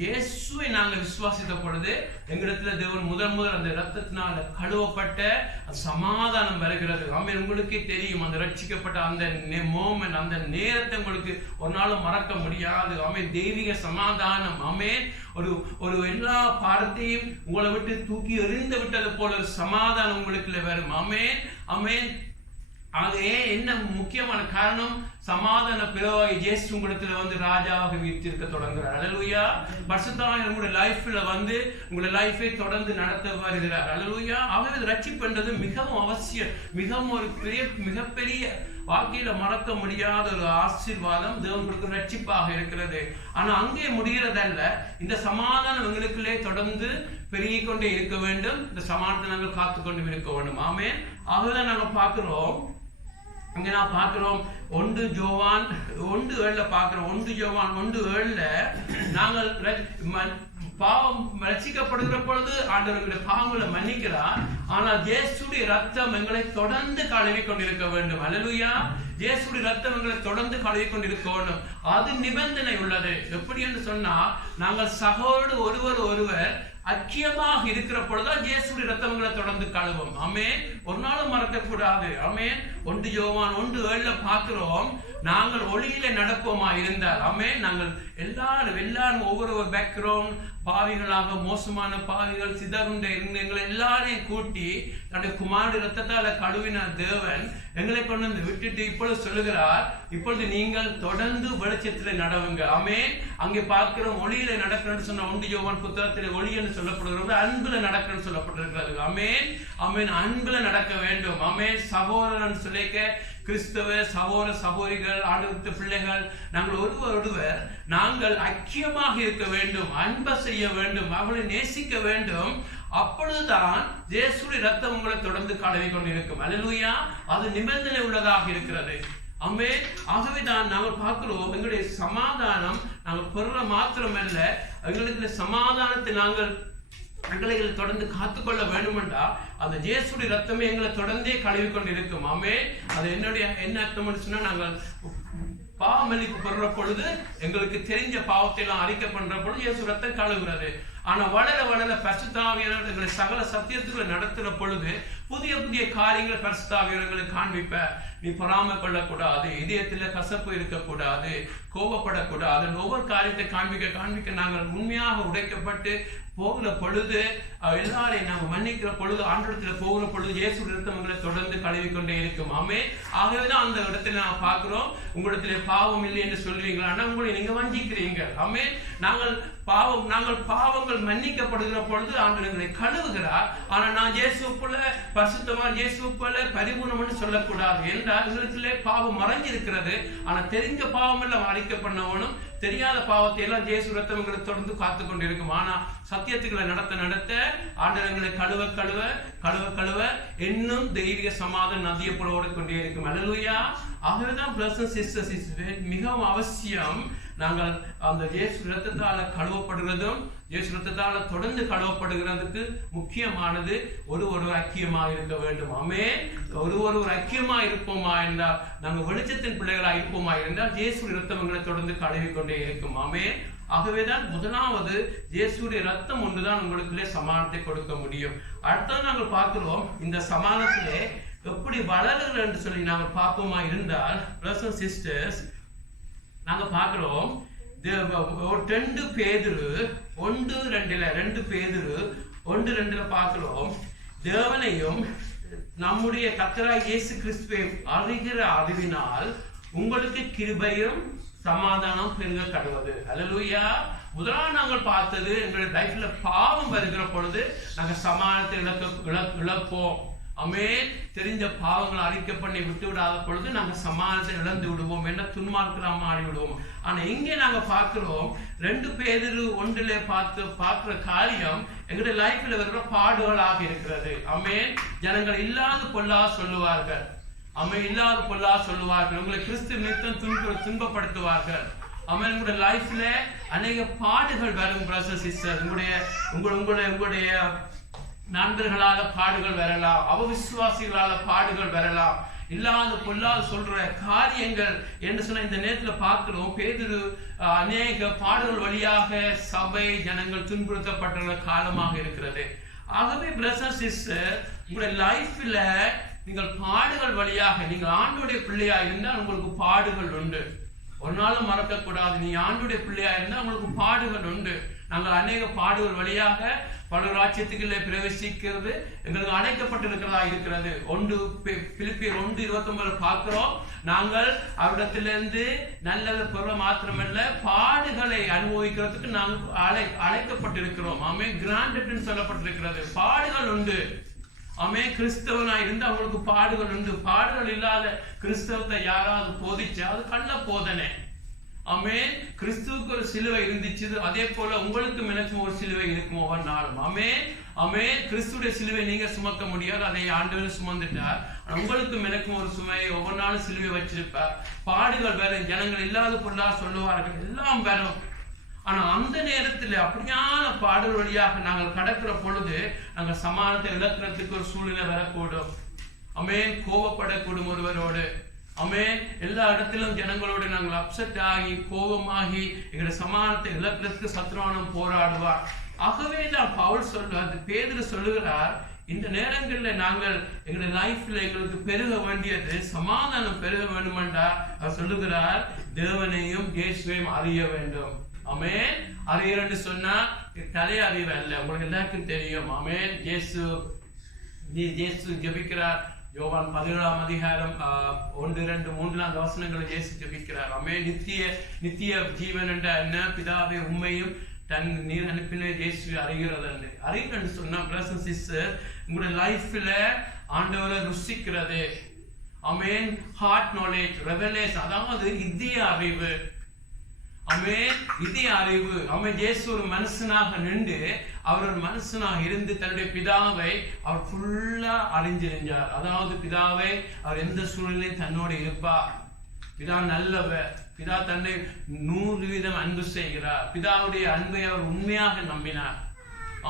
இயேசுவை நாங்கள் விசுவாசித்த பொழுது எங்களிடத்துல தேவன் முதல் அந்த இரத்தத்தினால கழுவப்பட்ட சமாதானம் வருகிறது. ஆமென். உங்களுக்கே தெரியும் அந்த ரட்சிக்கப்பட்ட அந்த மோமெண்ட், அந்த நேரத்தை உங்களுக்கு ஒரு நாளும் மறக்க முடியாது. ஆமென். தெய்வீக சமாதானம். ஆமென். ஒரு எல்லா பாரத்தையும் உங்களை விட்டு தூக்கி எறிந்து விட்டது போல ஒரு சமாதானம் உங்களுக்குள்ள வரும். ஆமென். ஆமென். ஆகவே என்ன முக்கியமான காரணம், சமாதான பிறவாகி இயேசு உங்களிடத்துல வந்து ராஜாவாக வீற்றிருக்க தொடங்குகிறார். அல்லேலூயா. பரிசுத்தவான்கள் உங்களுடைய லைஃப்ல வந்து உங்களுடைய லைஃபை தொடர்ந்து நடத்த வருகிறார். அல்லேலூயா. ஆகவே ரட்சிப்புன்றது மிகவும் அவசியம், மிகவும் ஒரு மிகப்பெரிய வாழ்க்கையில மறக்க முடியாத ஒரு ஆசீர்வாதம் தேவனுக்கு ரட்சிப்பாக இருக்கிறது. ஆனா அங்கே முடிகிறதல்ல, இந்த சமாதானம் எங்களுக்குள்ளே தொடர்ந்து பெருகிக் கொண்டே இருக்க வேண்டும். இந்த சமாதானத்தை நாங்கள் காத்துக்கொண்டு இருக்க வேண்டும். ஆமென். ஆகவே நாங்கள் பார்க்கிறோம், அங்க நான் பார்க்கிறோம் 1 யோவான் 1:7 பார்க்கிறோம். 1 யோவான் 1:7 நாங்கள் பாவம் ரட்சிக்கப்படுகிற பொழுது ஆண்டவருடைய பாவங்களை மன்னிக்கிறார். ஆனால் இயேசுடைய ரத்தம் எங்களை தொடர்ந்து கழுவி கொண்டிருக்க வேண்டும். அல்லேலூயா. இயேசுடைய ரத்தம் எங்களை தொடர்ந்து கழுவி கொண்டிருக்க வேண்டும். அது நிபந்தனை உள்ளது. எப்படி என்று சொன்னா, நாங்கள் சகோடு ஒருவர் ஐக்கியமாக இருக்கிற பொழுதுதான் இயேசுடைய ரத்தங்களை தொடர்ந்து கழுவும். ஆமென். ஒரு நாளும் மறக்க கூடாது. ஆமென். 1 யோவான் 1:7 பார்க்கிறோம், நாங்கள் ஒளியில நடப்போமா இருந்தால், ஆமென், நாங்கள் எல்லாரும் ஒவ்வொரு பேக்ரவுண்ட் பாவிகளாக, மோசமான பாவிகள் சிதறுண்ட எங்களை எல்லாரையும் கூட்டி தன்னுடைய குமாரனுடைய ரத்தத்தால கழுவின தேவன் எங்களை கொண்டு வந்து விட்டுட்டு இப்பொழுது சொல்லுகிறார், இப்பொழுது நீங்கள் தொடர்ந்து வெளிச்சத்தில் நடவுங்க. ஆமென். அங்கே பார்க்கிறோம், ஒளியில நடக்கிறேன்னு சொன்ன 1 யோவான் புத்தகத்தில் ஒளி என்று சொல்லப்படுகிறது, அன்புல நடக்கிறேன்னு சொல்லப்பட்டிருக்கிறது. ஆமென். ஆமென். அன்புல நடக்க வேண்டும். ஆமென். சகோதரன் சொல்லிக்க கிறிஸ்தவ சகோதர சகோதரிகள், ஆண்டவருடைய பிள்ளைகள், நாங்கள் ஒருவர் நாங்கள் ஐக்கியமாக இருக்க வேண்டும், அன்பை செய்ய வேண்டும், அவளை நேசிக்க வேண்டும். அப்பொழுதுதான் இயேசுவின் ரத்தம் உங்களை தொடர்ந்து கழுவி கொண்டிருக்கும். அல்லேலூயா. அது நிபந்தனை உள்ளதாக இருக்கிறது. ஆமென். ஆகவேதான் நாங்கள் பார்க்கிறோம், எங்களுடைய சமாதானம் நாங்கள் பெற மாத்திரமல்ல, எங்களுக்கு சமாதானத்தை நாங்கள் எங்களை தொடர்ந்து காத்துக்கொள்ள வேண்டும் என்றா அந்த இயேசுடைய ரத்தமே எங்களை தொடர்ந்தே கழுவி கொண்டிருக்கும். ஆமென். அது என்ன அர்த்தம் சொன்னா, நாங்கள் பாவமன்னிப்பு பெறுற பொழுது எங்களுக்கு தெரிஞ்ச பாவத்தை எல்லாம் அறிக்கை பண்ற பொழுது இயேசு ரத்தம் கழுவுகிறது. ஆனா வளர பரிசுத்த ஆவியானவர் எங்களை சகல சத்தியத்துக்குள்ள நடத்துற பொழுது புதிய காரியங்களை பரிசுத்த ஆவியானவர்களை காண்பிப்ப. நீ பொறாமை கொள்ளக்கூடாது, இதயத்துல கசப்பு இருக்கக்கூடாது, கோபப்படக்கூடாது, ஒவ்வொரு காரியத்தை காண்பிக்க நாங்கள் உண்மையாக உடைக்கப்பட்டு போகிற பொழுது, எல்லாரையும் நாங்கள் மன்னிக்கிற பொழுது, ஆண்டவரிடத்துல போகிற பொழுது இயேசு ரத்தம் உங்களை தொடர்ந்து கழுவி கொண்டே இருக்கும். ஆமென். ஆகவேதான் அந்த இடத்துல நான் பார்க்கிறோம், உங்களிடத்துல பாவம் இல்லை என்று சொல்லுவீங்களா, உங்களை நீங்க வஞ்சிக்கிறீங்க. ஆமென். நாங்கள் பாவங்கள் மன்னிக்கப்படுகிற பொழுது ஆண்டவர் எங்களை கழுவுகிறார். ஆனா நான் இயேசுவுக்குள்ள பரிசுத்தவான், இயேசுவுக்குள்ள பரிபூர்ணம் என்று சொல்லக்கூடாது. என்றால் எங்களுக்குள்ளே பாவம் மறைஞ்சிருக்கிறது. ஆனா தெரிஞ்ச பாவம் எல்லாம் அறிக்கை பண்ணவனும் தெரியாத பாவத்தை எல்லாம் இயேசு ரத்தம் எங்களை தொடர்ந்து காத்து கொண்டிருக்கும். ஆனா சத்தியத்துக்களை நடத்த ஆண்டவர் எங்களை கழுவ இன்னும் தெய்வீக சமாதானம் நதியை போல ஓடிக்கொண்டே இருக்கும். அல்லேலூயா. ஆகவேதான் பிரதர்ஸ் சிஸ்டர்ஸ், மிகவும் அவசியம் நாங்கள் அந்த இயேசு ரத்தத்தால கழுவப்படுகிறதும் இயேசு ரத்தத்தால தொடர்ந்து கழுவப்படுகிறதுக்கு முக்கியமானது ஒரு ஐக்கியமா இருக்க வேண்டும். ஆமென். ஒரு ஐக்கியமா இருப்போமா என்றால், நாங்கள் வெளிச்சத்தின் பிள்ளைகளா இருப்போமா இருந்தால் இயேசு ரத்தம் எங்களை தொடர்ந்து கழுவி கொண்டே இருக்கும். ஆமென். ஆகவேதான் முதலாவது இயேசுடைய ரத்தம் ஒன்றுதான் உங்களுக்குள்ளே சமாதானத்தை கொடுக்க முடியும். அடுத்தது நாங்கள் பார்க்கிறோம், இந்த சமாதானத்திலே எப்படி வளருகிறது என்று சொல்லி நாங்கள் பார்ப்போமா இருந்தால், பிரதர்ஸ் சிஸ்டர்ஸ், நாங்க பார்க்கிறோம் 2 பேதுரு 1:2 பார்க்கிறோம், தேவனையும் நம்முடைய கர்த்தராகிய இயேசு கிறிஸ்துவையும் அறிகிற அறிவினால் உங்களுக்கு கிருபையும் சமாதானம் பெருக கடவுது. அல்லேலூயா. முதலாவது நாங்கள் பார்த்தது, எங்களுடைய லைஃப்ல பாவம் வருகிற பொழுது நாங்க சமாதானத்தை இழப்போம். ஆமென். தெரிஞ்ச பாவங்களை அறிக்கை பண்ணி விட்டு விடாத பொழுது நாங்க சமாதானத்தை இழந்து விடுவோம், என்ன துன்மார்க்கமா மாறி விடுவோம். ஆனா இங்கே நாங்க பார்க்கிறோம், 2 பேதுரு 1 பார்க்கிற காரியம் எங்களுடைய லைஃப்ல வருகிற பாடுகளாக இருக்கிறது. ஆமென். ஜனங்கள் இல்லாத பொல்லா சொல்லுவார்கள். ஆமென். இல்லாத பொல்லா சொல்லுவார்கள். உங்களை கிறிஸ்து நிமித்தம் துன்பப்படுத்துவார்கள். ஆமென். உங்களுடைய லைஃப்ல அநேக பாடுகள் வரும் பிரதர்ஸ் சிஸ்டர். உங்களுடைய நண்பர்களால பாடுகள் வரலாம், அவவிசுவாசிகளால பாடுகள் வரலாம், இல்லாத பொல்லாத சொல்ற காரியங்கள் என்று சொன்ன இந்த நேரத்துல பார்க்கிறோம். பேதுரு அநேக பாடுகள் வழியாக சபை ஜனங்கள் துன்புறுத்தப்பட்ட காலமாக இருக்கிறது. ஆகவே பிரதர்ஸ் சிஸ்டர், உங்களுடைய லைஃப்ல நீங்கள் பாடுகள் வழியாக, நீங்கள் ஆண்டோடைய பிள்ளையா இருந்தால் உங்களுக்கு பாடுகள் உண்டு. ஒரு நாளும் மறக்க கூடாது. நீ ஆண்டுடைய பிள்ளையா இருந்தா உங்களுக்கு பாடுகள் உண்டு. நாங்கள் அநேக பாடுகள் வழியாக பல ராஜ்யத்துக்குள்ளே பிரவேசிக்கிறது எங்களுக்கு அழைக்கப்பட்டிருக்கிறதா இருக்கிறது. பிலிப்பியர் 1:29 பார்க்கிறோம். நாங்கள் அவரிடத்திலிருந்து நல்லது பொருளை மாத்திரமல்ல பாடுகளை அனுபவிக்கிறதுக்கு நாங்கள் அழைக்கப்பட்டிருக்கிறோம். ஆமென். கிராண்டட்னு சொல்லப்பட்டிருக்கிறது. பாடுகள் உண்டு. ஆமென். கிறிஸ்தவனா இருந்து அவங்களுக்கு பாடுகள் உண்டு. பாடுகள் இல்லாத கிறிஸ்தவத்தை யாராவது போதிச்சா அது கள்ள போதனை. ஆமென். கிறிஸ்துவுக்கு ஒரு சிலுவை இருந்துச்சு, அதே போல உங்களுக்கும் எனக்கும் ஒரு சிலுவை இருக்கும் ஒவ்வொரு நாளும். ஆமென். ஆமென். கிறிஸ்துடைய சிலுவை நீங்க சுமக்க முடியாது, அதை ஆண்டவர் சுமந்துட்டார். உங்களுக்கும் எனக்கும் ஒரு சுமை ஒவ்வொரு நாளும் சிலுவை வச்சிருப்பார். பாடுகள் வேற, ஜனங்கள் இல்லாத பொருளா சொல்லுவார்கள், எல்லாம் வரும். ஆனா அந்த நேரத்துல அப்படியான பாடல் வழியாக நாங்கள் கடக்கிற பொழுது நாங்கள் சமாதானத்தை இழக்கிறதுக்கு ஒரு சூழ்நிலை வரக்கூடும். ஆமென். கோபப்படக்கூடும் ஒருவரோடு. ஆமென். எல்லா இடத்திலும் ஜனங்களோடு நாங்கள் அப்செட் ஆகி கோபமாகி எங்களுடைய சமாதானத்தை இழக்கிறதுக்கு சத்ருவானம் போராடுவார். ஆகவேதான் பவுல் சொல்றார், பேதுரு சொல்லுகிறார், இந்த நேரங்களில் நாங்கள் எங்களுடைய லைஃப்ல எங்களுக்கு பெருக வேண்டியது சமாதானம் பெருக வேண்டுமென்றா அவர் சொல்லுகிறார், தேவனையும் இயேசுவையும் அறிய வேண்டும். ஆமென். அறியறன்னு சொன்னா தலை அறிவு அல்ல, உங்களுக்கு எல்லாருக்கும் தெரியும். ஆமென். இயேசு ஜெபிக்கிறார். யோவான் 17ஆம் அதிகாரம் 1, 2, 3 வசனங்களை இயேசு ஜெபிக்கிறார். ஆமென். நித்திய ஜீவன் என்ற என்ன? பிதாவே உம்மையும் தன் நீர் அனுப்பின இயேசு அறிகிறது. அறிகிறன்னு சொன்னா பிரதர்ஸ் சிஸ்டர், உங்களுடைய லைஃப்ல ஆண்டவரை ருசிக்கிறது. ஆமென். ஹார்ட் நாலேஜ், ரெவலேஷன், அதாவது இதய அறிவு. ஆமென். இதய அறிவு. ஆமென். இயேசு ஒரு மனுஷனாக நின்று அவர் ஒரு மனுஷனாக இருந்து தன்னுடைய பிதாவை அவர் ஃபுல்லா அறிஞ்சிருந்தார். அதாவது பிதாவை அவர் எந்த சூழ்நிலையும் தன்னோடு இருப்பார். பிதா நல்லவர். பிதா தன்னை 100% அன்பு செய்கிறார். பிதாவுடைய அன்பை அவர் உண்மையாக நம்பினார்.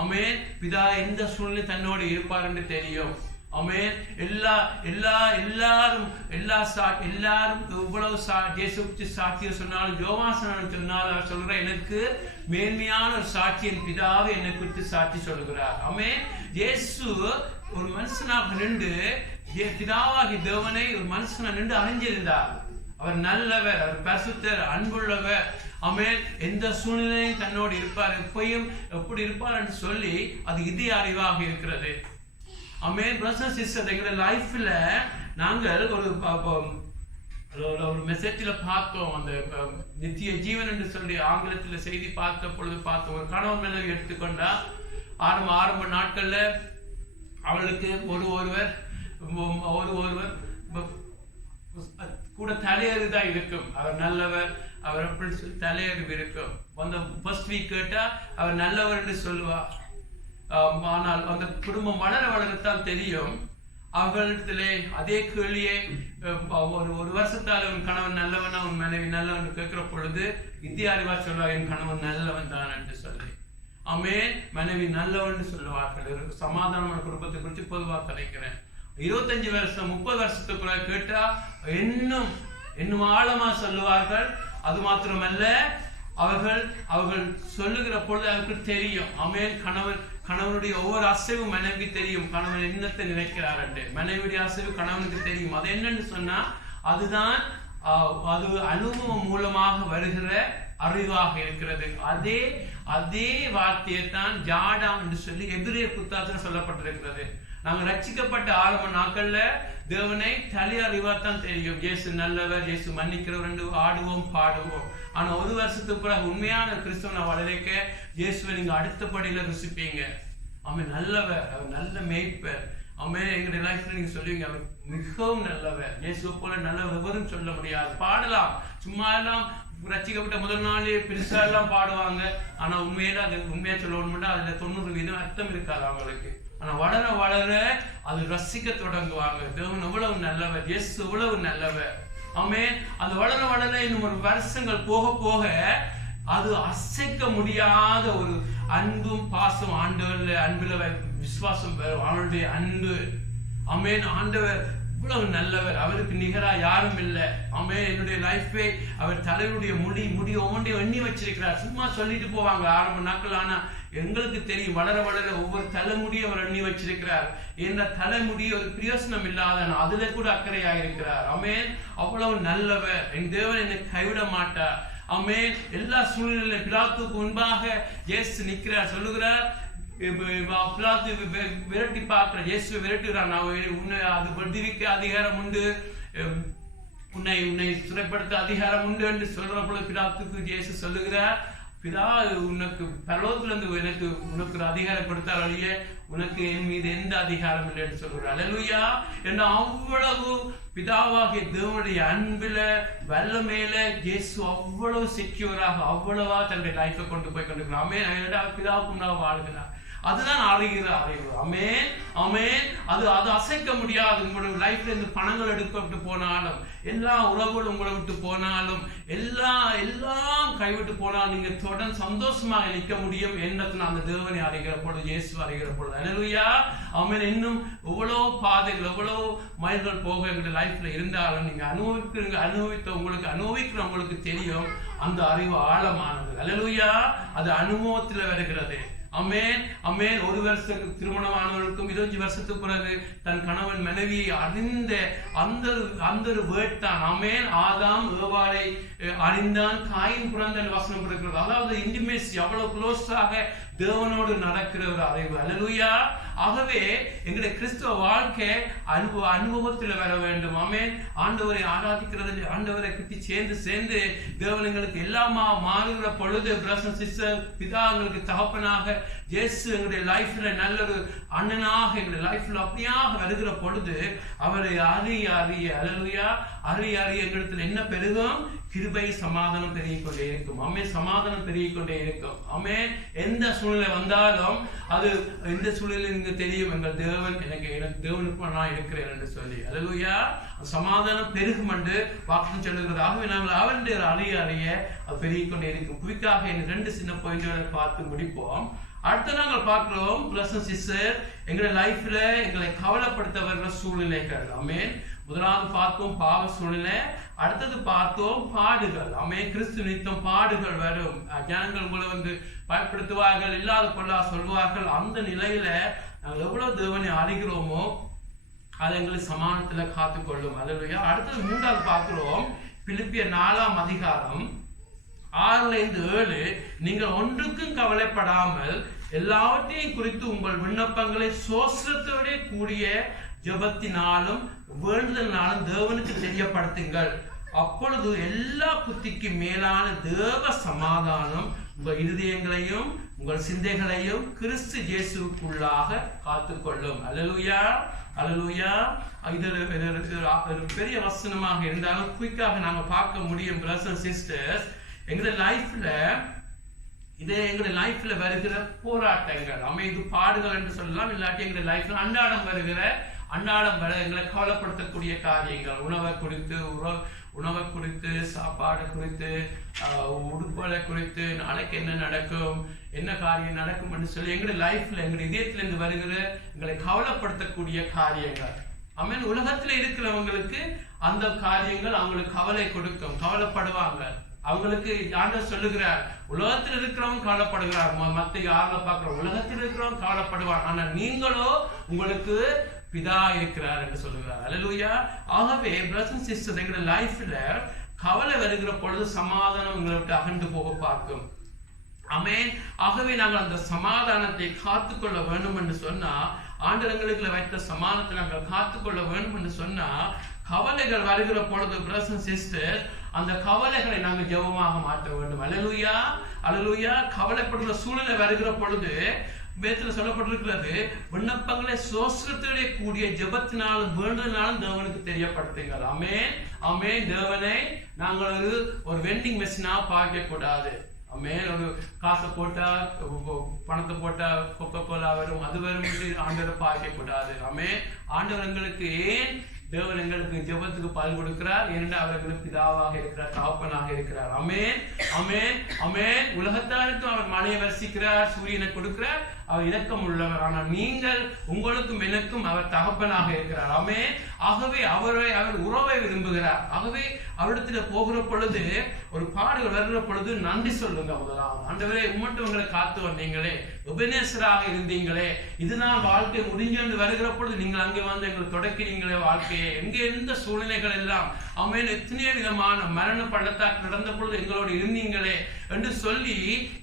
ஆமென். பிதா எந்த சூழ்நிலை தன்னோடு இருப்பார் என்று தெரியும். ஆமென். எல்லாரும் எவ்வளவு இயேசுவுக்கு சாட்சியம் சொன்னாலும், யோவான் சொன்னாலும் அவர் சொல்ற, எனக்கு மேன்மையான ஒரு சாட்சி என் பிதாவை என்னை குறித்து சாட்சி சொல்லுகிறார். ஆமென். இயேசு ஒரு மனுஷனாக நின்று பிதாவாகி தேவனை ஒரு மனுஷனாக நின்று அறிஞ்சிருந்தார். அவர் நல்லவர், அவர் பரிசுத்தர், அன்புள்ளவர். ஆமென். எந்த சூழ்நிலையும் தன்னோடு இருப்பார். எப்பயும் எப்படி இருப்பார் என்று சொல்லி அது இதய அறிவாக இருக்கிறது. ஆமென். பிரதர்ஸ் சிஸ்டர், எங்களுடைய லைஃப்ல நாங்கள் ஒரு மெசேஜ்ல பார்த்தோம், அந்த நித்திய ஜீவன் என்று சொல்லி ஆங்கிலத்துல செய்தி பார்த்த பொழுது பார்த்தோம். ஒரு கணவன் மனைவி எடுத்துக்கொண்டா ஆரம்ப நாட்கள்ல அவளுக்கு ஒருவர் கூட தலையறிதான் இருக்கும். அவர் நல்லவர், அவர் அப்படின்னு சொல்லி தலையறிவு இருக்கும். அந்த ஃபர்ஸ்ட் வீக் கேட்டா அவர் நல்லவர் என்று சொல்லுவார். ஆனால் அந்த குடும்பம் வளரத்தான் தெரியும். அவர்களிடத்திலே அதே கேள்வியை ஒரு வருஷத்தால் உன் கணவன் நல்லவனா உன் மனைவி நல்லவன் கேட்கிற பொழுது இந்திய அறிவா சொல்லுவார், என் கணவன் நல்லவன் தான் என்று சொல்லி. ஆமென். மனைவி நல்லவன் சொல்லுவார்கள். சமாதானமான குடும்பத்தை குறித்து பொதுவாக கலைக்கிறேன். 25 வருஷம் 30 வருஷத்துக்குள்ள கேட்டா இன்னும் ஆழமா சொல்லுவார்கள். அது மாத்திரமல்ல, அவர்கள் சொல்லுகிற பொழுது அவருக்கு தெரியும். ஆமென். கணவனுடைய ஒவ்வொரு அசைவும் மனைவி தெரியும். கணவன் என்னத்தை நினைக்கிறார் என்று மனைவியுடைய அசைவு கணவனுக்கு தெரியும். அது என்னன்னு சொன்னா அது அனுபவம் மூலமாக வருகிற அறிவாக இருக்கிறது. அதே வார்த்தையை தான் ஜாடா என்று சொல்லி எபிரேயர் புத்தகத்தில் சொல்லப்பட்டிருக்கிறது. நாங்கள் ரட்சிக்கப்பட்ட ஆரம்ப நாட்கள்ல தேவனை தலை அறிவாத்தான் தெரியும். இயேசு நல்லவர், இயேசு மன்னிக்கிறவர் என்று ஆடுவோம் பாடுவோம். ஆனா ஒரு வருஷத்துக்கு பிறகு உண்மையான கிறிஸ்தவனை வளர்க்க இயேசுவை நீங்க அடுத்தபடியில ருசிப்பீங்க. அவன் நல்லவர், அவர் நல்ல மேய்ப்பர். அவன் எங்களுடைய லைஃப்ல நீங்க சொல்லுவீங்க, அவர் மிகவும் நல்லவர். இயேசுவை போல நல்லவர் எவரும் சொல்ல முடியாது. பாடலாம், சும்மா எல்லாம் ரட்சிக்கப்பட்ட முதல் நாளே பெருசா எல்லாம் பாடுவாங்க. ஆனா உண்மையா சொல்லணும்னா அதுல 90% அர்த்தம் இருக்காது அவங்களுக்கு. ஆனா வளர வளர அது ரசிக்க தொடங்குவாங்க. தேவன் எவ்வளவு நல்லவர், இயேசு எவ்வளவு நல்லவர். ஆமென். அது வளர வளர இன்னும் ஒரு வருஷங்கள் போக போக அது அசைக்க முடியாத ஒரு அன்பும் பாசம் ஆண்டவர்ல அன்புல விசுவாசம் பெறும். அவனுடைய அன்பு. ஆமென். ஆண்டவர் அவ்வளவு நல்லவர், அவருக்கு நிகரா யாரும் இல்லை. ஆமென். என்னுடைய லைஃபே அவர் தலைவருடைய முடி ஒவ்வொன்றையும் எண்ணி வச்சிருக்கிறார். சும்மா சொல்லிட்டு போவாங்க ஆரம்ப நாட்கள், ஆனா எங்களுக்கு தெரியும் வளர வளர ஒவ்வொரு தலைமுடியும் அவர் எண்ணி வச்சிருக்கிறார். என்ற தலைமுடி ஒரு பிரயோசனம் இல்லாத அதுல கூட அக்கறையாக இருக்கிறார். ஆமென். அவ்வளவு நல்லவர். என் தேவன் என்னை கைவிட மாட்டார். ஆமென். எல்லா சூழ்நிலையிலும் பிலாத்துக்கு முன்பாக இயேசு நிற்கிறார், சொல்லுகிறார், விரட்டி பார்க்கிற இயேசுவை விரட்டுகிறார். உன்னை அது விடுவிக்க அதிகாரம் உண்டு, உன்னை சிறைப்படுத்த அதிகாரம் உண்டு என்று சொல்ற பொழுது பிலாத்துக்கு இயேசு சொல்லுகிறார், பிதா உனக்கு பரலோகத்திலிருந்து எனக்கு உனக்கு ஒரு அதிகாரம் கொடுத்தால் ஒழிய உனக்கு என் மீது எந்த அதிகாரம் இல்லை என்று சொல்கிறார். அல்லேலூயா. என்ன அவ்வளவு பிதாவாகிய தேவனுடைய அன்பில வல்லமையில இயேசு அவ்வளவு செக்யூராக அவ்வளவா தன்னுடைய லைஃபை கொண்டு போய் கொண்டிருக்கிறார். ஆமென். பிதாவுக்கு முன்னாக வாழ்கிறார். அதுதான் அறிகிற அறிவு. ஆமென். ஆமென். அது அசைக்க முடியாது. உங்களுடைய லைஃப்ல இருந்து பணங்கள் எடுக்கப்பட்டு போனாலும், எல்லா உறவுகளும் உங்களை விட்டு போனாலும், எல்லாம் கைவிட்டு போனாலும் நீங்க தொடர்ந்து சந்தோஷமாக நிற்க முடியும். என்னத்துல அந்த தேவனை அறிகிற பொழுது, இயேசு அறிகிற பொழுது. அல்லேலூயா. ஆமென். இன்னும் எவ்வளவு பாதைகள், எவ்வளவு மைல்கள் போக எங்களுடைய லைஃப்ல இருந்தாலும் நீங்க அனுபவிக்கிறவங்களுக்கு தெரியும் அந்த அறிவு ஆழமானது. அல்லேலூயா. அது அனுபவத்தில் வருகிறது. ஆமென். ஆமென். ஒரு வருஷத்துக்கு திருமணமானவர்களுக்கும் 25 வருஷத்துக்கு பிறகு தன் கணவன் மனைவியை அறிந்த அந்த ஒரு வேர்ட் தான். ஆமென். ஆதாம் ஏவாளை அறிந்தான், காயின் பிறந்த வசனம் இருக்கிறது. அதாவது இன்டிமேசி, அவ்வளவு க்ளோஸாக தேவனோடு நடக்கிற ஒரு அறிவு. அல்லேலூயா. ஆகவே எங்களுடைய கிறிஸ்துவ வாழ்க்கை அனுபவத்தில் வர வேண்டும். ஆமென். ஆண்டவரை ஆராதிக்கிறது, ஆண்டவரை கிட்டி சேர்ந்து தேவன் எங்களுக்கு எல்லாமா மாறுகிற பொழுது, பிரதர்ஸ் சிஸ்டர், பிதா எங்களுக்கு தகப்பனாக, இயேசு எங்களுடைய லைஃப்ல நல்ல ஒரு அண்ணனாக எங்களுடைய லைஃப்ல அப்படியாக வருகிற பொழுது அவரை அறிய அல்லேலூயா அறிய எங்களிடத்தில் என்ன பெருகும்? கிருபை, சமாதானம் பெருகிக் கொண்டே இருக்கும். ஆமென். சமாதானம் பெருகிக் கொண்டே இருக்கும். ஆமென். எந்த சூழ்நிலை வந்தாலும் அது எந்த சூழ்நிலை நீங்க தெரியும், எங்கள் தேவன் எனக்கு தேவனுக்கு நான் இருக்கிறேன் என்று சொல்லி. அல்லேலூயா. சமாதானம் பெருகும் என்று வாக்கு சொல்லுகிறதாகவே நாங்கள் அவருடைய அறிய அது பெருகிக் கொண்டே இருக்கும். குறிப்பாக 2 சின்ன பாயிண்ட்களை பார்த்து முடிப்போம். அடுத்து நாங்கள் பார்க்கிறோம், பிரதர்ஸ் சிஸ்டர், எங்களுடைய லைஃப்ல எங்களை கவலைப்படுத்த வருகிற சூழ்நிலைகள். ஆமென். முதலாவது பார்த்தோம் பாவ சூழ்நிலை, அடுத்தது பார்த்தோம் பாடுகள். ஆமென். கிறிஸ்து நித்தம் பாடுகள் வரும். ஜனங்கள் உங்களை பயப்படுத்துவார்கள், இல்லாத பொருளா சொல்வார்கள். அந்த நிலையில நாங்கள் எவ்வளவு தேவனை அறிகிறோமோ அது எங்களை சமானத்துல காத்துக்கொள்ளும். அல்லேலூயா. அடுத்தது 3வது பார்க்கிறோம், பிலிப்பியர் 4ஆம் அதிகாரம் 6-7, நீங்கள் ஒன்றுக்கும் கவலைப்படாமல் எல்லாவற்றையும் குறித்து உங்கள் விண்ணப்பங்களை சோஸ்திரத்தோட கூடிய ஜெபத்தினாலும் வேண்டுதலினாலும் தேவனுக்கு தெரியப்படுத்துங்கள். அப்பொழுது எல்லா புத்திக்கு மேலான தேவ சமாதானம் உங்கள் இருதயங்களையும் உங்கள் சிந்தைகளையும் கிறிஸ்து இயேசுவுக்குள்ளாக காத்துக்கொள்ளும். அல்லேலூயா. அல்லேலூயா. இது ஒரு பெரிய வசனமாக இருந்தாலும் குயிக்காக நாம பார்க்க முடியும். பிரதர்ஸ் அண்ட் சிஸ்டர்ஸ், எங்களுடைய லைஃப்ல வருகிற போராட்டங்கள், அமைது பாடுகள் என்று சொல்லலாம். இல்லாட்டி எங்களுடைய லைஃப்ல அன்றாடம் வர எங்களை கவலைப்படுத்தக்கூடிய காரியங்கள், உணவை குறித்து, சாப்பாடு குறித்து, உடுப்புகளை குறித்து, நாளைக்கு என்ன நடக்கும், என்ன காரியம் நடக்கும் என்று சொல்லி எங்களுடைய லைஃப்ல எங்களுடைய இதயத்திலிருந்து வருகிற எங்களை கவலைப்படுத்தக்கூடிய காரியங்கள். ஆமென். உலகத்துல இருக்கிறவங்களுக்கு அந்த காரியங்கள் அவங்களுக்கு கவலை கொடுக்கும், கவலைப்படுவாங்க. அவங்களுக்கு ஆண்டவர் சொல்லுகிறார், உலகத்தில் இருக்கிறவங்க கவலைப்படுகிறார். மத்திய 6ல பார்க்கிற உலகத்தில் இருக்கிறவங்க கவலைப்படுவார், ஆனா நீங்களோ உங்களுக்கு பிதா இருக்கிறார் என்று சொல்லுகிறார். அல்லேலூயா. ஆகவே பிரதர்ஸ் அண்ட் சிஸ்டர்ஸ், எங்களுடைய லைஃப்ல கவலை வருகிற பொழுது சமாதானம் எங்களுக்கு அகன்று போக பார்க்கும். ஆமென். ஆகவே நாங்கள் அந்த சமாதானத்தை காத்துக்கொள்ள வேண்டும் என்று சொன்னா, ஆண்டவர் எங்களுக்கு வைத்த சமாதானத்தை நாங்கள் காத்துக்கொள்ள வேண்டும் என்று சொன்னா, கவலைகள் வருகிற பொழுது பிரதர்ஸ் அண்ட் சிஸ்டர்ஸ், அந்த கவலைகளை நாங்கள் ஜெபமாக மாற்ற வேண்டும். அல்லேலூயா. அல்லேலூயா. கவலைப்படுகிற சூழ்நிலை வருகிற பொழுது வேதத்தில் சொல்லப்பட்டிருக்கிறது, விண்ணப்பங்களை சோஸ்திரத்தோட கூடிய ஜெபத்தினாலும் வேண்டுதலினாலும் தேவனுக்கு தெரியப்படுத்துங்கள். ஆமென். ஆமென். தேவனை நாங்கள் ஒரு வெண்டிங் மெஷினா பார்க்க கூடாது. ஆமென். ஒரு காசை போட்டா, பணத்தை போட்டா கொக்கோ கோலா வரும், அது வரும், ஆண்டவரை பார்க்க கூடாது. ஆமென். ஆண்டவர் எங்களுக்கு ஏன் தேவன் எங்களுக்கு ஜெபத்துக்கு பால் கொடுக்கிறார். ஏனென்றால் அவர் எங்களுக்கு பிதாவாக இருக்கிறார், தகப்பனாக இருக்கிறார். ஆமென், ஆமென், ஆமென். உலகத்தாருக்கும் அவர் மழையை வர்ஷிக்கிறார், சூரியனை கொடுக்கிறார். அவர் இரக்கம் உள்ளவர். ஆனால் நீங்கள் உங்களுக்கும் எனக்கும் அவர் தகப்பனாக இருக்கிறார். ஆமென். ஆகவே அவர் உறவை விரும்புகிறார். ஆகவே அவரிடத்துல போகிற பொழுது, ஒரு பாடுகள் வருகிற பொழுது நன்றி சொல்லுங்க. முதலாவது, ஆண்டவரே உம்மட்டும் உங்களை காத்து வந்தீங்களே, உபநேசராக இருந்தீங்களே, இதுதான் வாழ்க்கை முடிஞ்சு வருகிற பொழுது நீங்கள் அங்கே வந்து எங்களை தொடக்கிறீங்களே வாழ்க்கையை, எங்க எந்த சூழ்நிலைகள் எல்லாம் ஆமென், எத்தனையோ விதமான மரண பள்ளத்தாக்கு நடந்த பொழுது எங்களோடு இருந்தீங்களே என்று சொல்லி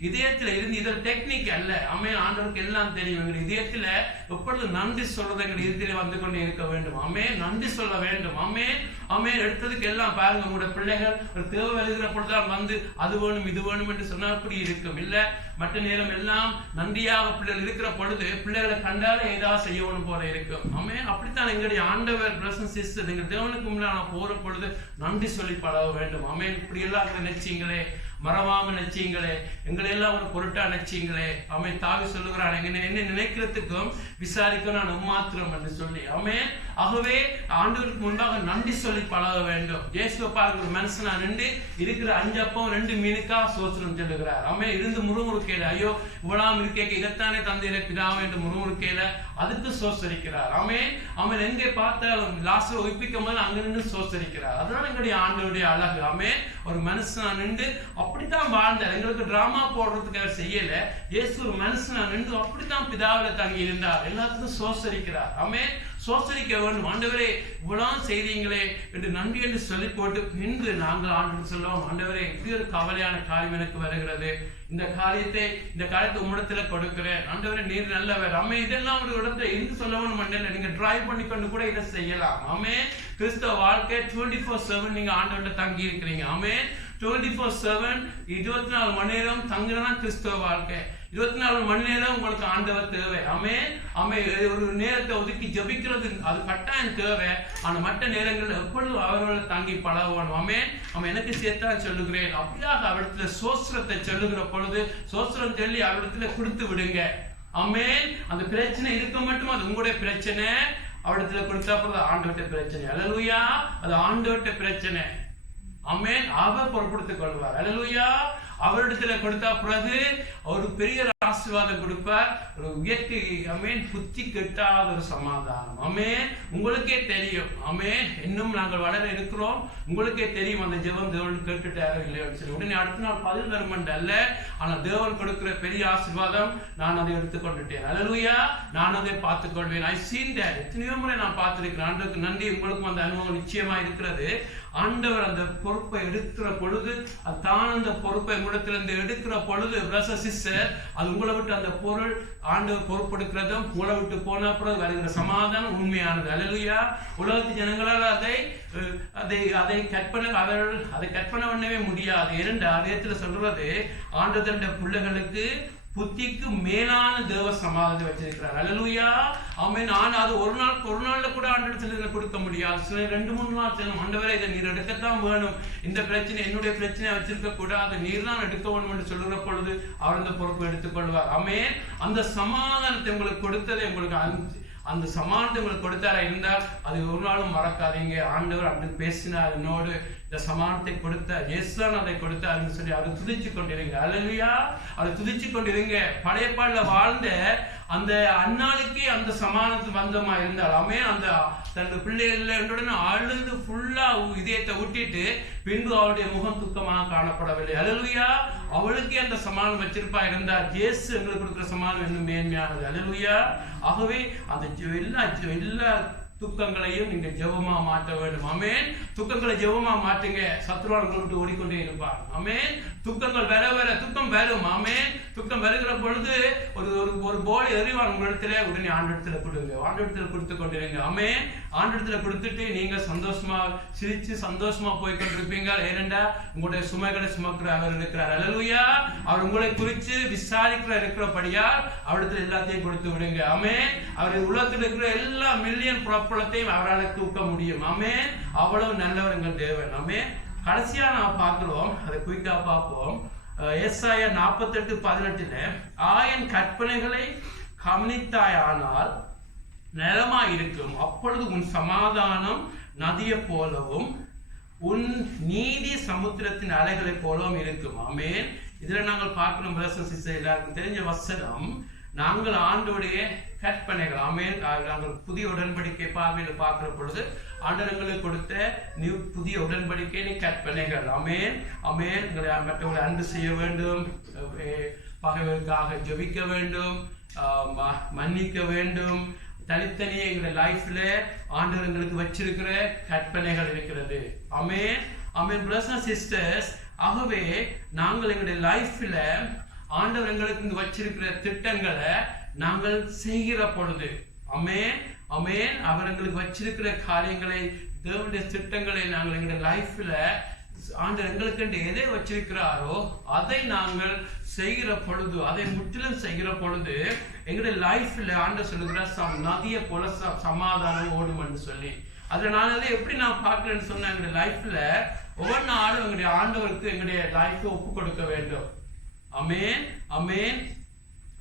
இதயத்துல இருந்து, இதில் டெக்னிக் அல்ல. ஆமென். ஆண்டவருக்கு எல்லாம் தெரியும். எங்கள் இதயத்துல எப்பொழுது நன்றி சொல்றது எங்கள் இதயத்திலே வந்து கொண்டே இருக்க வேண்டும். ஆமென். நன்றி சொல்ல வேண்டும். ஆமென், ஆமென். எடுத்ததுக்கு எல்லாம் பாருங்க, உங்களோட பிள்ளைகள் ஒரு தேவை வருகிற பொழுதுதான் வந்து அது வேணும் இது வேணும் என்று சொன்னா அப்படி இருக்கும். இல்ல மற்ற நேரம் எல்லாம் நன்றியாக பிள்ளைகள் இருக்கிற பொழுது பிள்ளைகளை கண்டாலே ஏதாவது செய்யணும் போல இருக்கும். ஆமென். அப்படித்தான் எங்களுடைய ஆண்டவர் பிரசன்ஸ் சிஸ்டர், எங்க தேவனுக்கு முன்னாடி போற பொழுது நன்றி சொல்லி பழக வேண்டும். ஆமென். இப்படி எல்லாம் நினைச்சீங்களே, மறவாம நினைச்சீங்களே, எங்களை எல்லாம் ஒரு பொருட்டா நினைச்சீங்களே. ஆமென். தாவி சொல்லுகிறான், என்ன நினைக்கிறதுக்கும் விசாரிக்க நான் உம்மாத்திரம் என்று சொல்லி. ஆமென். ஆகவே ஆண்டவருக்கு முன்பாக நன்றி சொல்லி பழக வேண்டும். இயேசுவை பாருங்க, ஒரு மனுஷனா நின்று இருக்கிற 5 அப்பம் 2 மீனுக்கா சோத்திரம் சொல்லுகிறார். ஆமென். இருந்து முறுமுறுக்கையில, ஐயோ இவ்வளவு இருக்கேக்க இதைத்தானே தந்தையில பிதாவே என்று முறுமுறுக்கையில அதுக்கு சோசரிக்கிறார். ஆமென், ஆமென். எங்கே பார்த்தாலும் லாஸ்ட்ல ஒப்பிக்கும் போது அங்க நின்று சோசரிக்கிறார். அதனால எங்களுடைய ஆண்டவருடைய அழகு. ஆமென். ஒரு மனுஷனா நின்று அப்படித்தான் வாழ்ந்தார். எங்களுக்கு டிராமா போடுறதுக்கு அவர் செய்யல. இயேசு ஒரு மனுஷனா நின்று அப்படித்தான் பிதாவில தங்கி இருந்தார். எல்லாத்துக்கும் சோசரிக்கிறார். ஆமென். சோசரிக்க வேண்டும். ஆண்டவரே இவ்வளவு செய்தீங்களே என்று நன்றி என்று சொல்லி போட்டு பின்பு நாங்கள் ஆண்டு சொல்லுவோம், ஆண்டவரே இப்படி ஒரு கவலையான காரியம் எனக்கு வருகிறது, இந்த காரியத்தை உம்மிடத்துல கொடுக்கிறேன். ஆண்டவரே நீர் நல்லவர். ஆமென். இதெல்லாம் ஒரு இடத்துல இருந்து சொல்லவும் மண்டல நீங்க டிரைவ் பண்ணி கொண்டு கூட இதை செய்யலாம். ஆமென். கிறிஸ்தவ வாழ்க்கை 24/7 நீங்க ஆண்டவர்கிட்ட தங்கி இருக்கிறீங்க. ஆமென். 24/7 24 மணி நேரம் தங்குறதா கிறிஸ்தவ வாழ்க்கை. 24 மணி நேரம் உங்களுக்கு ஆண்டவர் தேவை. ஆமென், ஆமென். ஒரு நேரத்தை ஒதுக்கி ஜெபிக்கிறது அது கட்டாயம் தேவை. ஆனா மற்ற நேரங்கள் எப்பொழுதும் அவர்களை தாங்கி பழகணும். ஆமென், ஆமென். எனக்கு சேர்த்தா சொல்லுகிறேன், அப்படியாக அவரிடத்துல சோஸ்திரத்தை சொல்லுகிற பொழுது சோஸ்திரம் சொல்லி அவரிடத்துல கொடுத்து விடுங்க. ஆமென். அந்த பிரச்சனை இருக்க மட்டும் அது உங்களுடைய பிரச்சனை. அவரிடத்துல கொடுத்தா போது ஆண்டவர்கிட்ட பிரச்சனை. அல்லேலூயா. அது ஆண்டவர்கிட்ட பிரச்சனை. ஆமென். அவர் பொறுப்படுத்திக் கொள்வார். அல்லேலூயா. அவரிடத்துல கொடுத்தா பிறகு ஒரு பெரிய ஆசீர்வாதம் கொடுப்பார். ஒரு உயர்த்தி. ஆமென். புத்தி கெட்டாத ஒரு சமாதானம். ஆமென். உங்களுக்கே தெரியும். ஆமென். இன்னும் நாங்கள் வளர இருக்கிறோம். உங்களுக்கே தெரியும் அந்த ஜெபம் தேவன் கேட்டுட்டாரோ இல்லையோன்னு சொல்லி. உடனே அடுத்த நாள் பதில் தருமண்ட் அல்ல, ஆனா தேவன் கொடுக்கிற பெரிய ஆசீர்வாதம் நான் அதை எடுத்துக்கொண்டுட்டேன். அல்லேலூயா. நான் அதை பார்த்துக் கொள்வேன். I seen that. எத்தனையோ முறை நான் பார்த்திருக்கிறேன். ஆண்டவருக்கு நன்றி. உங்களுக்கும் அந்த அனுபவம் நிச்சயமா இருக்கிறது. ஆண்டவர் அந்த பொறுப்பை எடுக்கிற பொழுது, தான் அந்த பொறுப்பை உங்களிடத்திலிருந்து எடுக்கிற பொழுது, அது உங்களை விட்டு அந்த பொருள் ஆண்டவர் பொறுப்பெடுக்கிறதும் உங்களை விட்டு போன பிறகு வருகிற சமாதானம் உண்மையானது. அல்லேலூயா. உலகத்து ஜனங்களால் அதை கற்பனை பண்ணவே முடியாது. இரண்டு ஆலயத்துல சொல்றது, ஆண்டவருடைய பிள்ளைகளுக்கு புத்திக்கு மேலான தேவ சமாதானத்தை வச்சிருக்கிறார். அல்லேலூயா. ஆமென். ஆனால் அது ஒரு நாள்ல கூட ஆண்டவரிடத்துல கொடுக்க முடியாது. சில 2-3 நாள் செல்லும். ஆண்டவரே இதை நீர் எடுக்கத்தான் வேணும், இந்த பிரச்சனை என்னுடைய பிரச்சனை வச்சிருக்க கூடாது, நீர் தான் எடுக்க வேணும் என்று சொல்லுற பொழுது அவர் அந்த பொறுப்பை எடுத்துக்கொள்வார். ஆமென். அந்த சமாதானத்தை உங்களுக்கு கொடுத்ததை உங்களுக்கு அந்த சமாதானத்தை உங்களுக்கு கொடுத்தாரா இருந்தால் அது ஒரு நாளும் மறக்காதீங்க. ஆண்டவர் அப்படி பேசினார் என்னோடு, இந்த சமாதானத்தை கொடுத்தார், இயேசுதான் அதை கொடுத்தாருன்னு சொல்லி அதை துதிச்சு கொண்டிருங்க. அல்லேலூயா. அதை துதிச்சு கொண்டிருங்க. பழைய பாடல வாழ்ந்த அந்த அண்ணாளுக்கே அந்த சமாதானத்து வந்தமா இருந்தால், ஆமென். அந்த தன்னுடைய பிள்ளைகளுடன் அழுது ஃபுல்லா இதயத்தை விட்டுட்டு பின்பு அவருடைய முகம் துக்கமாக காணப்படவில்லை. அல்லேலூயா. அவளுக்கே அந்த சமாதானம் வச்சிருப்பா இருந்தார். இயேசு எங்களுக்கு கொடுக்கிற சமாதானம் இன்னும் மேன்மையானது. அல்லேலூயா. ஆகவே அந்த எல்லா துக்கங்களையும் நீங்க ஜெபமா மாற்ற வேண்டும். ஆமென். துக்கங்களை ஜெபமா மாற்றுங்க. சத்துருவான் உங்களை விட்டு ஓடிக்கொண்டே இருப்பார். ஆமென். துக்கங்கள் வர துக்கம் வரும். ஆமென். துக்கம் வருகிற பொழுது ஒரு போல் எறிவான் உங்களிடத்துல, உடனே ஆண்டவரிடத்துல கொடுங்க. ஆண்டவரிடத்துல கொடுத்து கொண்டிருங்க. ஆமென். ஆண்டவரிடத்துல கொடுத்துட்டு நீங்க சந்தோஷமா சிரிச்சு சந்தோஷமா போய் கொண்டிருப்பீங்க. ஏனென்றா உங்களுடைய சுமைகளை சுமக்கிற அவர் இருக்கிறார். அல்லேலூயா. அவர் உங்களை குறித்து இருக்கிறபடியால் அவரிடத்துல எல்லாத்தையும் கொடுத்து விடுங்க. ஆமென். அவர் உலகத்தில் இருக்கிற எல்லா மில்லியன் புறப்பலத்தையும் அவரால் தூக்க முடியும். ஆமென். அவ்வளவு நல்லவர் எங்கள் தேவன். ஆமென். கடைசியா நான் பார்க்கிறோம், அதை குயிக்கா பார்ப்போம். ஏசாயா 48:18 ஆயன் கற்பனைகளை கவனித்தாயானால் நலமாயிருக்கும், அப்பொழுது உன் சமாதானம் நதியை போலவும் உன் நீதி சமுத்திரத்தின் அலைகளை போலவும் இருக்கும். ஆமென். இதுல நாங்கள் பார்க்கணும் பிரதர்ஸ் சிஸ்டர்ஸ், எல்லாருக்கும் தெரிஞ்ச வசனம், நாங்கள் ஆண்டவருடைய கற்பனைகள். ஆமென். நாங்கள் புதிய உடன்படிக்கை பார்வையில் பார்க்கிற பொழுது ஆண்டவர் எங்களுக்கு கொடுத்த புதிய உடன்படிக்கை கற்பனைகள். ஆமென். ஆமென். மற்றவர்களை அன்பு செய்ய வேண்டும், பகைவருக்காக ஜெபிக்க வேண்டும், மன்னிக்க வேண்டும். தனித்தனியே எங்களுடைய லைஃப்ல ஆண்டவர் எங்களுக்கு வச்சிருக்கிற கற்பனைகள் இருக்கிறது. ஆமென். ஆமென். பிரதர்ஸ் சிஸ்டர்ஸ், ஆகவே நாங்கள் எங்களுடைய லைஃப்ல ஆண்டவர் எங்களுக்கு வச்சிருக்கிற திட்டங்களை நாங்கள் செய்கிற பொழுது, ஆமென் ஆமென், அவர் எங்களுக்கு வச்சிருக்கிற காரியங்களை, தேவனுடைய திட்டங்களை நாங்கள் எங்களுடைய லைஃப்ல ஆண்டவர் எங்களுக்கு எதை வச்சிருக்கிறாரோ அதை நாங்கள் செய்கிற பொழுது, அதை முற்றிலும் செய்கிற பொழுது எங்களுடைய லைஃப்ல ஆண்டவர் சொல்லுகிற நதியை போல சமாதானம் ஓடும் என்று சொல்லி, அதுல நான் அதை எப்படி நான் பார்க்கிறேன்னு சொன்ன, எங்களுடைய லைஃப்ல ஒவ்வொரு நாளும் எங்களுடைய ஆண்டவருக்கு எங்களுடைய லைஃபை ஒப்பு கொடுக்க வேண்டும். ஆமென் ஆமென்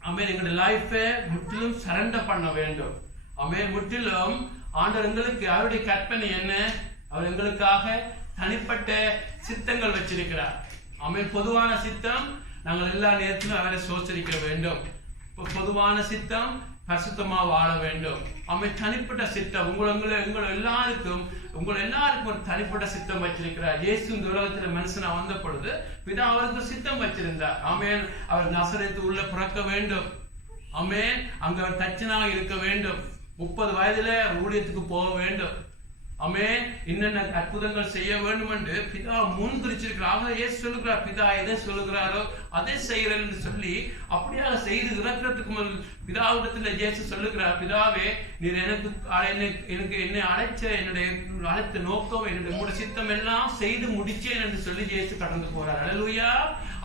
ஆமென். எங்களுடைய லைஃபை முற்றிலும் சரண்டர் பண்ண வேண்டும். ஆமென். முற்றிலும் ஆண்டவர் எங்களுக்கு அவருடைய கற்பனை என்ன, அவர் எங்களுக்காக தனிப்பட்ட சித்தங்கள் வச்சிருக்கிறார். ஆமென். பொதுவான சித்தம், நாங்கள் எல்லா நேரத்திலும் அவரை சோசரிக்க வேண்டும். பொதுவான சித்தம், பரிசுத்தமா வாழ வேண்டும். ஆமென். தனிப்பட்ட சித்தம், உங்கள் எல்லாருக்கும் ஒரு தனிப்பட்ட சித்தம் வச்சிருக்கிறார். இயேசு இந்த உலகத்துல மனுஷனா வந்த பொழுது பிதா அவருக்கு சித்தம் வச்சிருந்தார். ஆமென். அவர் நசரேத்து உள்ள பிறக்க வேண்டும். ஆமென். அங்க அவர் தச்சனாக இருக்க வேண்டும். 30 வயதுல ஊழியத்துக்கு போக வேண்டும். ஆமென். என்னென்ன அற்புதங்கள் செய்ய வேண்டும் என்று பிதா முன் குறிச்சிருக்கிறார். இயேசு சொல்லுகிறார், பிதா எதை சொல்லுகிறாரோ அதை செய்கிறேன் என்று சொல்லி அப்படியாக செய்து இறக்கிறதுக்கு முதல் பிதாவிடத்துல இயேசு சொல்லுகிறார், பிதாவே நீர் என்னை அழைத்த நோக்கம், என்னுடைய சித்தம் எல்லாம் செய்து முடிச்சேன் என்று சொல்லி இயேசு கடந்து போறார். அல்லேலூயா.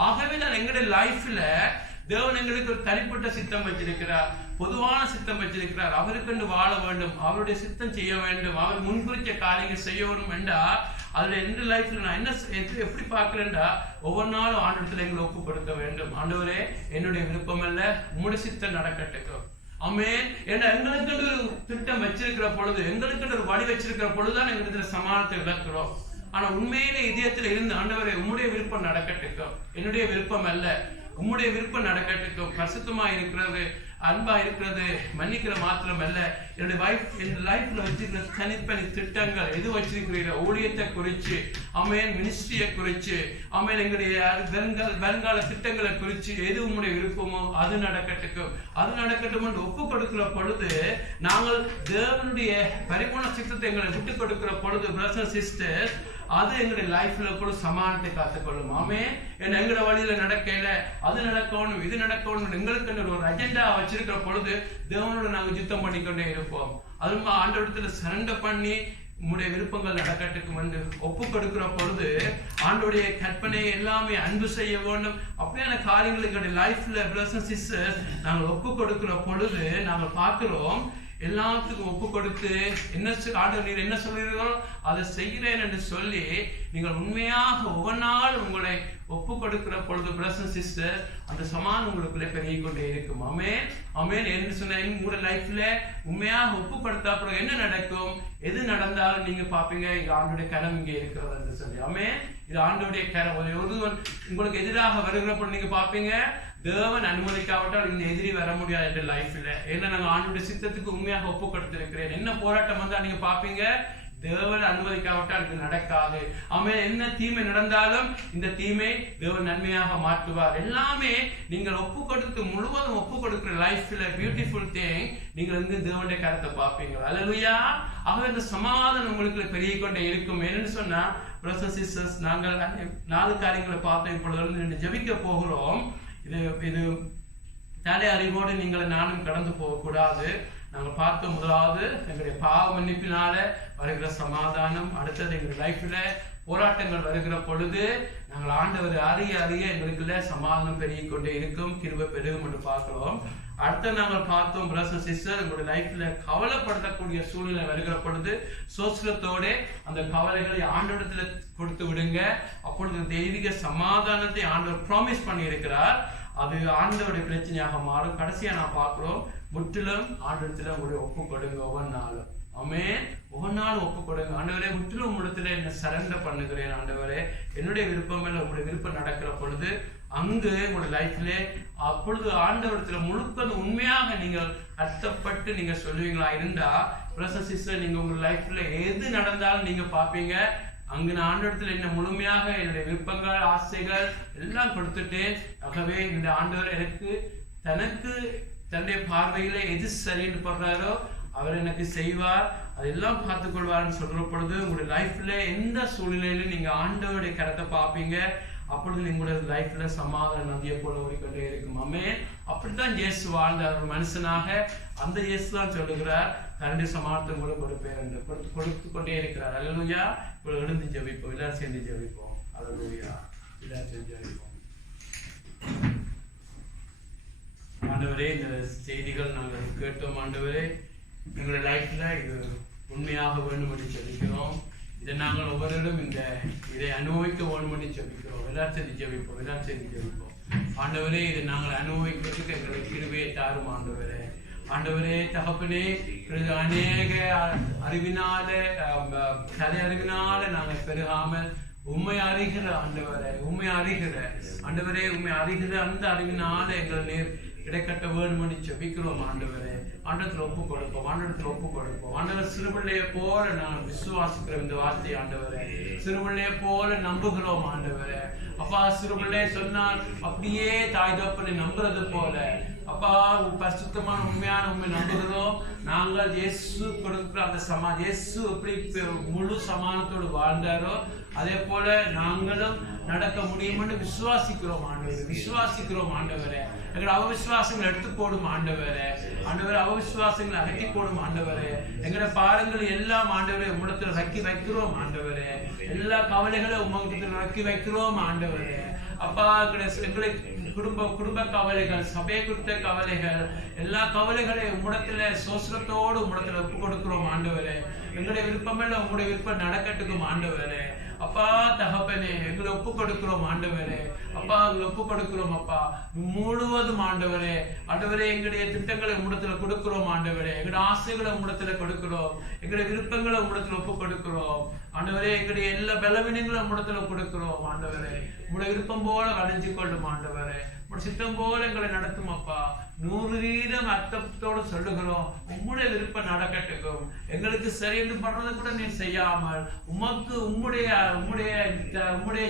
ஆகவே நான் எங்களுடைய லைஃப்ல தேவன் எங்களுக்கு ஒரு தனிப்பட்ட சித்தம் வச்சிருக்கிறார், பொதுவான சித்தம் வச்சிருக்கிறார். அவருக்கு வாழ வேண்டும், அவருடைய சித்தம் செய்ய வேண்டும், அவர் முன்குறிச்ச காரியங்கள் செய்ய வேண்டும் என்றா, அதுல எந்த லைஃப்ல நான் எப்படி பார்க்கிறேன்டா, ஒவ்வொரு நாளும் ஆண்டவரத்துல எங்களை ஒப்பு கொடுக்க வேண்டும். ஆண்டவரே, என்னுடைய விருப்பம் அல்ல, உம்முடைய சித்தம் நடக்கட்டும். ஆமென். ஏன்னா எங்களுக்கு ஒரு திட்டம் வச்சிருக்கிற பொழுது, எங்களுக்கு ஒரு வழி வச்சிருக்கிற பொழுதுதான் எங்களுக்கு சமாதானத்தை விளக்குறோம். ஆனா உண்மையிலே இதயத்துல இருந்து, ஆண்டவரே உம்முடைய விருப்பம் நடக்கட்டும், என்னுடைய விருப்பம் அல்ல, உம்முடைய விருப்பம் நடக்கட்டும். பரிசுத்தமா இருக்கிறது, அன்பா இருக்கிறது, மன்னிக்கிற மாத்திரம் அல்ல, என்னுடைய லைஃப்ல வச்சிருக்கிற தனிப்பணி திட்டங்கள் எது வச்சிருக்கிறீங்க, ஊழியத்தை குறிச்சு, ஆமென், மினிஸ்ட்ரியை குறிச்சு, ஆமென், எங்களுடைய வருங்கால திட்டங்களை குறிச்சு எது உம்முடைய விருப்பமோ அது நடக்கட்டும் என்று ஒப்பு கொடுக்கிற பொழுது, நாங்கள் தேவனுடைய பரிபூர்ண சித்தத்தை எங்களை விட்டு கொடுக்கிற பொழுது, பிரதர்ஸ் சிஸ்டர்ஸ், அது எங்களுடைய லைஃப்ல கூட சமாதானத்தை காத்துக்கொள்ளும். ஆமென். ஏன்னா எங்களோட வழியில நடக்கல, அது நடக்கணும், இது நடக்கணும், எங்களுக்கு ஒரு அஜெண்டா வச்சிருக்கிற பொழுது தேவனோட நாங்கள் யுத்தம் பண்ணிக்கொண்டே இருப்போம். அது ஆண்டவரத்துல சரண்டர் பண்ணி உம்முடைய விருப்பங்கள் நடக்கட்டும் என்று ஒப்பு கொடுக்கிற பொழுது, ஆண்டோடைய கற்பனை எல்லாமே அன்பு செய்ய வேண்டும். அப்படியான காரியங்கள் எங்களுடைய லைஃப்ல பிரதர்ஸ் சிஸ்டர்ஸ் நாங்கள் ஒப்பு கொடுக்கிற பொழுது நாங்கள் பார்க்கிறோம், எல்லாத்துக்கும் ஒப்பு கொடுத்து ஆண்டவர் நீர் என்ன சொல்கிறீர்களோ அதை செய்கிறேன் என்று சொல்லி நீங்கள் உண்மையாக ஒவ்வொரு நாள் உங்களை ஒப்பு கொடுக்கிற பொழுது பிரதர்ஸ் சிஸ்டர், அந்த சமாதானம் உங்களுக்குள்ளே பெருகிக் கொண்டே இருக்கும். ஆமென் ஆமென். என்று சொன்ன உங்களோட லைஃப்ல உண்மையாக ஒப்பு கொடுத்தா அப்புறம் என்ன நடக்கும், எது நடந்தாலும் நீங்க பாப்பீங்க, இது ஆண்டோடைய கரம் இங்கே இருக்கிறது என்று சொல்லி. ஆமென். இது ஆண்டோடைய கரம். ஒருவன் உங்களுக்கு எதிராக வருகிற பொழுது நீங்க பாப்பீங்க, தேவன் அனுமதிக்காவிட்டால் இந்த எதிரி வர முடியாது என்ற லைஃப்ல. ஏன்னா நாங்க ஆண்டோடைய சித்தத்துக்கு உண்மையாக ஒப்பு கொடுத்திருக்கிறேன். என்ன போராட்டம் வந்தா நீங்க பாப்பீங்க, தேவன் அனுமதிக்காவிட்டால் இது நடக்காது. ஆமென். என்ன தீமை நடந்தாலும் இந்த தீமை தேவன் நன்மையாக மாற்றுவார். எல்லாமே நீங்கள் ஒப்பு கொடுத்து முழுவதும் ஒப்பு கொடுக்கிற லைஃப்ல பியூட்டிஃபுல் திங் நீங்கள் வந்து தேவனுடைய கருத்தை பார்ப்பீங்க. அல்லேலூயா. ஆக இந்த சமாதானம் உங்களுக்கு பெருகிக் கொண்டே இருக்கும். என்னன்னு சொன்னா பிரதர்ஸ் சிஸ்டர்ஸ், நாங்கள் 4 காரியங்களை பார்த்தோம். இப்பொழுது ஜெபிக்க போகிறோம். இது தலை அறிவோடு நீங்கள் நானும் கடந்து போகக்கூடாது. நாங்கள் பார்த்தோம், முதலாவது எங்களுடைய பாவ மன்னிப்பினால வருகிற சமாதானம். அடுத்தது எங்களுடைய லைஃப்ல போராட்டங்கள் வருகிற பொழுது நாங்கள் ஆண்டவர் அறிய எங்களுக்குள்ள சமாதானம் பெருகிக் கொண்டே இருக்கும், கிருபை பெருகும் என்று பார்க்கிறோம். அடுத்து நாங்கள் பார்த்தோம் பிரதர்ஸ் சிஸ்டர், உங்களுடைய லைஃப்ல கவலைப்படுத்தக்கூடிய சூழ்நிலை வருகிற பொழுது சோசனத்தோட அந்த கவலைகளை ஆண்டவரிடத்துல கொடுத்து விடுங்க. அப்பொழுது தெய்வீக சமாதானத்தை ஆண்டவர் ப்ராமிஸ் பண்ணி இருக்கிறார். அது ஆண்டவருடைய பிரச்சனையாக மாறும். கடைசியா நான் பார்க்கிறோம், முற்றிலும் ஆண்டவரிடத்துல உங்களுடைய ஒப்பு கொடுங்க ஒவ்வொரு நாளும். ஆமென். ஒவ்வொரு நாளும் ஒப்பு கொடுங்க. ஆண்டவரே, முற்றிலும் உம்மிடத்துல என்ன சரண்டர் பண்ணுகிறேன் ஆண்டவரே. என்னுடைய விருப்பம் இல்லை, உங்களுடைய விருப்பம் நடக்கிற பொழுது அங்கு உங்களுடைய லைஃப்ல அப்பொழுது ஆண்டவரத்துல முழுக்க உண்மையாக நீங்கள் அர்த்தப்பட்டு நீங்க சொல்லுவீங்களா இருந்தா, பிரதர் சிஸ்டர், நீங்க உங்க லைஃப்ல எது நடந்தாலும் நீங்க பாப்பீங்க, அங்கு நான் ஆண்டவரத்துல என்ன முழுமையாக என்னுடைய விருப்பங்கள் ஆசைகள் எல்லாம் கொடுத்துட்டு, ஆகவே இந்த ஆண்டவர் எனக்கு தனக்கு தன்னுடைய பார்வையில எது சரின்னு படுறாரோ அவர் எனக்கு செய்வார், அதெல்லாம் பார்த்துக் கொள்வார்னு சொல்ற பொழுது உங்களுடைய லைஃப்ல எந்த சூழ்நிலையிலும் நீங்க ஆண்டவருடைய கரத்தை பார்ப்பீங்க. அப்பொழுது உங்களுடைய லைஃப்ல சமாதான நதியை போல ஓடிக்கொண்டே இருக்கும். ஆமென். அப்படித்தான் இயேசு வாழ்ந்தார் ஒரு மனுஷனாக. அந்த இயேசு தான் சொல்லுகிறார், தன்னுடைய சமாதானத்தை கூட கொடுப்பேன் என்று கொடுத்து கொண்டே இருக்கிறார். அல்லேலூயா. எழுந்து ஜெபிப்போம், எல்லாரும் சேர்ந்து ஜெபிப்போம். அல்லேலூயா. எல்லாரும் சேர்ந்து ஜெபிப்போம். ஆண்டவரே, இந்த செய்திகள் நாங்கள் கேட்டோம் ஆண்டவரே, எங்களுடைய லைஃப்ல இது உண்மையாக வேண்டும் என்று ஜெபிக்கிறோம். இதை நாங்கள் ஒவ்வொருவரும் இதை அனுபவிக்க வேண்டும் என்று ஜெபிக்கிறோம். எல்லாரும் சேர்ந்து ஜெபிப்போம், எல்லாரும் சேர்ந்து ஜெபிப்போம். ஆண்டவரே, இதை நாங்கள் அனுபவிக்கிறதுக்கு எங்களுக்கு கிருபையை தாரும் ஆண்டவரே. ஆண்டவரே தகப்பனே, அநேக அறிவினால கலை அறிவினால நாங்கள் பெருகாமல் உண்மை அறிகிற ஆண்டவரே, உண்மை அறிகிற ஆண்டவரே, உண்மை அறிகிற அந்த அறிவினால எங்கள் நேர் இடைக்கட்ட வேணும்னு ஜெபிக்கிறோம் ஆண்டவரே. ஆண்டவத்தில் ஒப்பு கொடுப்போம், ஆண்டவத்தில் ஒப்பு கொடுப்போம். ஆண்டவர் சிறுபிள்ளையை போல நாங்கள் விசுவாசிக்கிறோம் இந்த வார்த்தை ஆண்டவரே. சிறுபிள்ளையை போல நம்புகிறோம் ஆண்டவரே. அப்பா, சிறுபிள்ளை சொன்னால் அப்படியே தாய் தகப்பனை நம்புறது போல அப்பா பரிசுத்தமான உண்மையான உண்மை நம்புகிறோம். நாங்கள் இயேசு கொடுக்கிற அந்த இயேசு எப்படி முழு சமானத்தோடு வாழ்ந்தாரோ அதே போல நாங்களும் நடக்க முடியும்னு விசுவாசிக்கிறோம் ஆண்டவரே, விசுவாசிக்கிறோம் ஆண்டவரே. எங்களோட அவவிசுவாசங்களை எடுத்து போடும் ஆண்டவரே. ஆண்டவரே, அவவிசுவாசங்களை அகற்றி போடும் ஆண்டவரே. எங்களோட பாரங்கள் எல்லாம் ஆண்டவரே உம்மிடத்தில் ரக்கி வைக்கிறோம் ஆண்டவரே. எல்லா கவலைகளும் உம்மிடத்தில் ரக்கி வைக்கிறோம் ஆண்டவரே. அப்பா, எங்களை குடும்ப கவலைகள், சபை குறித்த கவலைகள், எல்லா கவலைகளையும் உம்மிடத்துல சோசனத்தோடு உம்மிடத்துல ஒப்பு கொடுக்கிறோம் ஆண்டவரே. எங்களுடைய விருப்பமெல்லாம் உங்களுடைய விருப்பம் நடக்கட்டுக்கும் ஆண்டவரே. அப்பா தகப்பனே, எங்களை ஒப்பு கொடுக்கிறோம் ஆண்டவரே. அப்பா, எங்களை ஒப்பு கொடுக்கிறோம் அப்பா முழுவதும் ஆண்டவரே. ஆண்டவரே, எங்களுடைய திட்டங்களை உம்மிடத்துல கொடுக்கிறோம் ஆண்டவரே. எங்களுடைய ஆசைகளை உம்மிடத்துல கொடுக்கிறோம், எங்களுடைய விருப்பங்களை உம்மிடத்துல ஒப்பு கொடுக்கிறோம் ஆண்டவரே. எங்களுடைய எல்லா பலவீனங்களும் உம்மிடத்துல கொடுக்கிறோம் ஆண்டவரே. உங்களுடைய விருப்பம் போல வளைஞ்சு கொள்ளும் ஆண்டவரே. சித்தம் போல எங்களை நடத்தும் அப்பா. 100% அர்த்தத்தோடு சொல்லுகிறோம், உம்முடைய விருப்பம் நடக்கட்டுக்கும். எங்களுக்கு சரி என்று பண்றதை கூட நீ செய்யாமல் உமக்கு உம்முடைய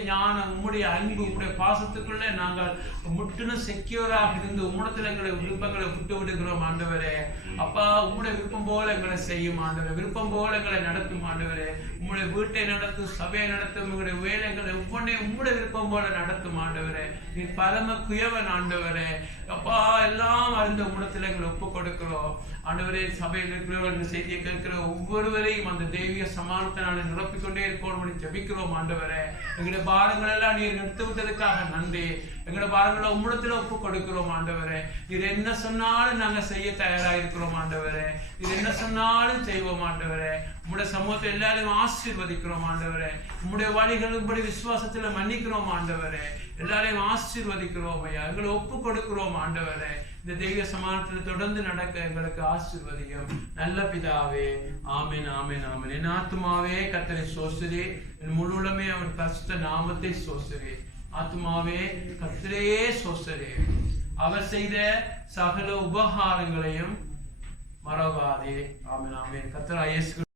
ஞானம், உம்முடைய அன்பு, உம்முடைய பாசத்துக்குள்ளே நாங்கள் முற்றிலும் செக்யூராக இருந்து உம்முடத்தில் எங்களை விருப்பங்களை விட்டு விடுகிறோம் ஆண்டவரே. அப்பா, உம்முடைய விருப்பம் போல எங்களை செய்யும் ஆண்டவரே. விருப்பம் போல எங்களை நடத்தும் ஆண்டவரே. உம்முடைய வீட்டை நடத்தும், சபையை நடத்தும், உங்களுடைய வேலைகளை ஒவ்வொன்றையும் உம்முடைய விருப்பம் போல நடத்தும் ஆண்டவரே. நீ பரம குயவன் ஆண்டவரே. அப்பா, எல்லாம் அறிந்த உம்மிடத்தில் எங்களை ஒப்பு கொடுக்கிறோம் ஆண்டவரே. சபையில் இருக்கிறவர்கள் இந்த செய்தியை கேட்கிற ஒவ்வொருவரையும் அந்த தெய்வீக சமானத்தினால நிரப்பிக்கொண்டே இருக்கணும் ஜெபிக்கிறோம் ஆண்டவரே. எங்களுடைய பாரங்கள் எல்லாம் நீர் நிறுத்தி விட்டதுக்காக நன்றி. எங்களோட பாரங்களை உம்மிடத்தில் ஒப்பு கொடுக்கிறோம் ஆண்டவரே. இது என்ன சொன்னாலும் நாங்க செய்ய தயாராக இருக்கிறோம் ஆண்டவரே. இது என்ன சொன்னாலும் செய்வோம் ஆண்டவரே. உம்முடைய சமூகத்தை எல்லாரையும் ஆசீர்வதிக்கிறோம் ஆண்டவரே. உம்முடைய வழிகளின்படி விசுவாசத்துல மன்னிக்கிறோம் ஆண்டவரே. எல்லாரையும் ஆசீர்வதிக்கிறோம் ஐயா. எங்களை ஒப்பு கொடுக்கிறோம் ஆண்டவரே. இந்த தெய்வ சமானத்தில் தொடர்ந்து நடக்க எங்களுக்கு ஆசீர்வதியும் நல்ல பிதாவே. ஆமென், ஆமென், ஆமென். என் ஆத்துமாவே கர்த்தரை ஸ்தோத்திரி, என் முழுமே அவர் பரிசுத்த நாமத்தை ஸ்தோத்திரி. ஆத்துமாவே கர்த்தரையே ஸ்தோத்திரி. அவர் செய்த சகல உபகாரங்களையும் மறவாதே. ஆமென், ஆமென். கர்த்தராகிய இயேசு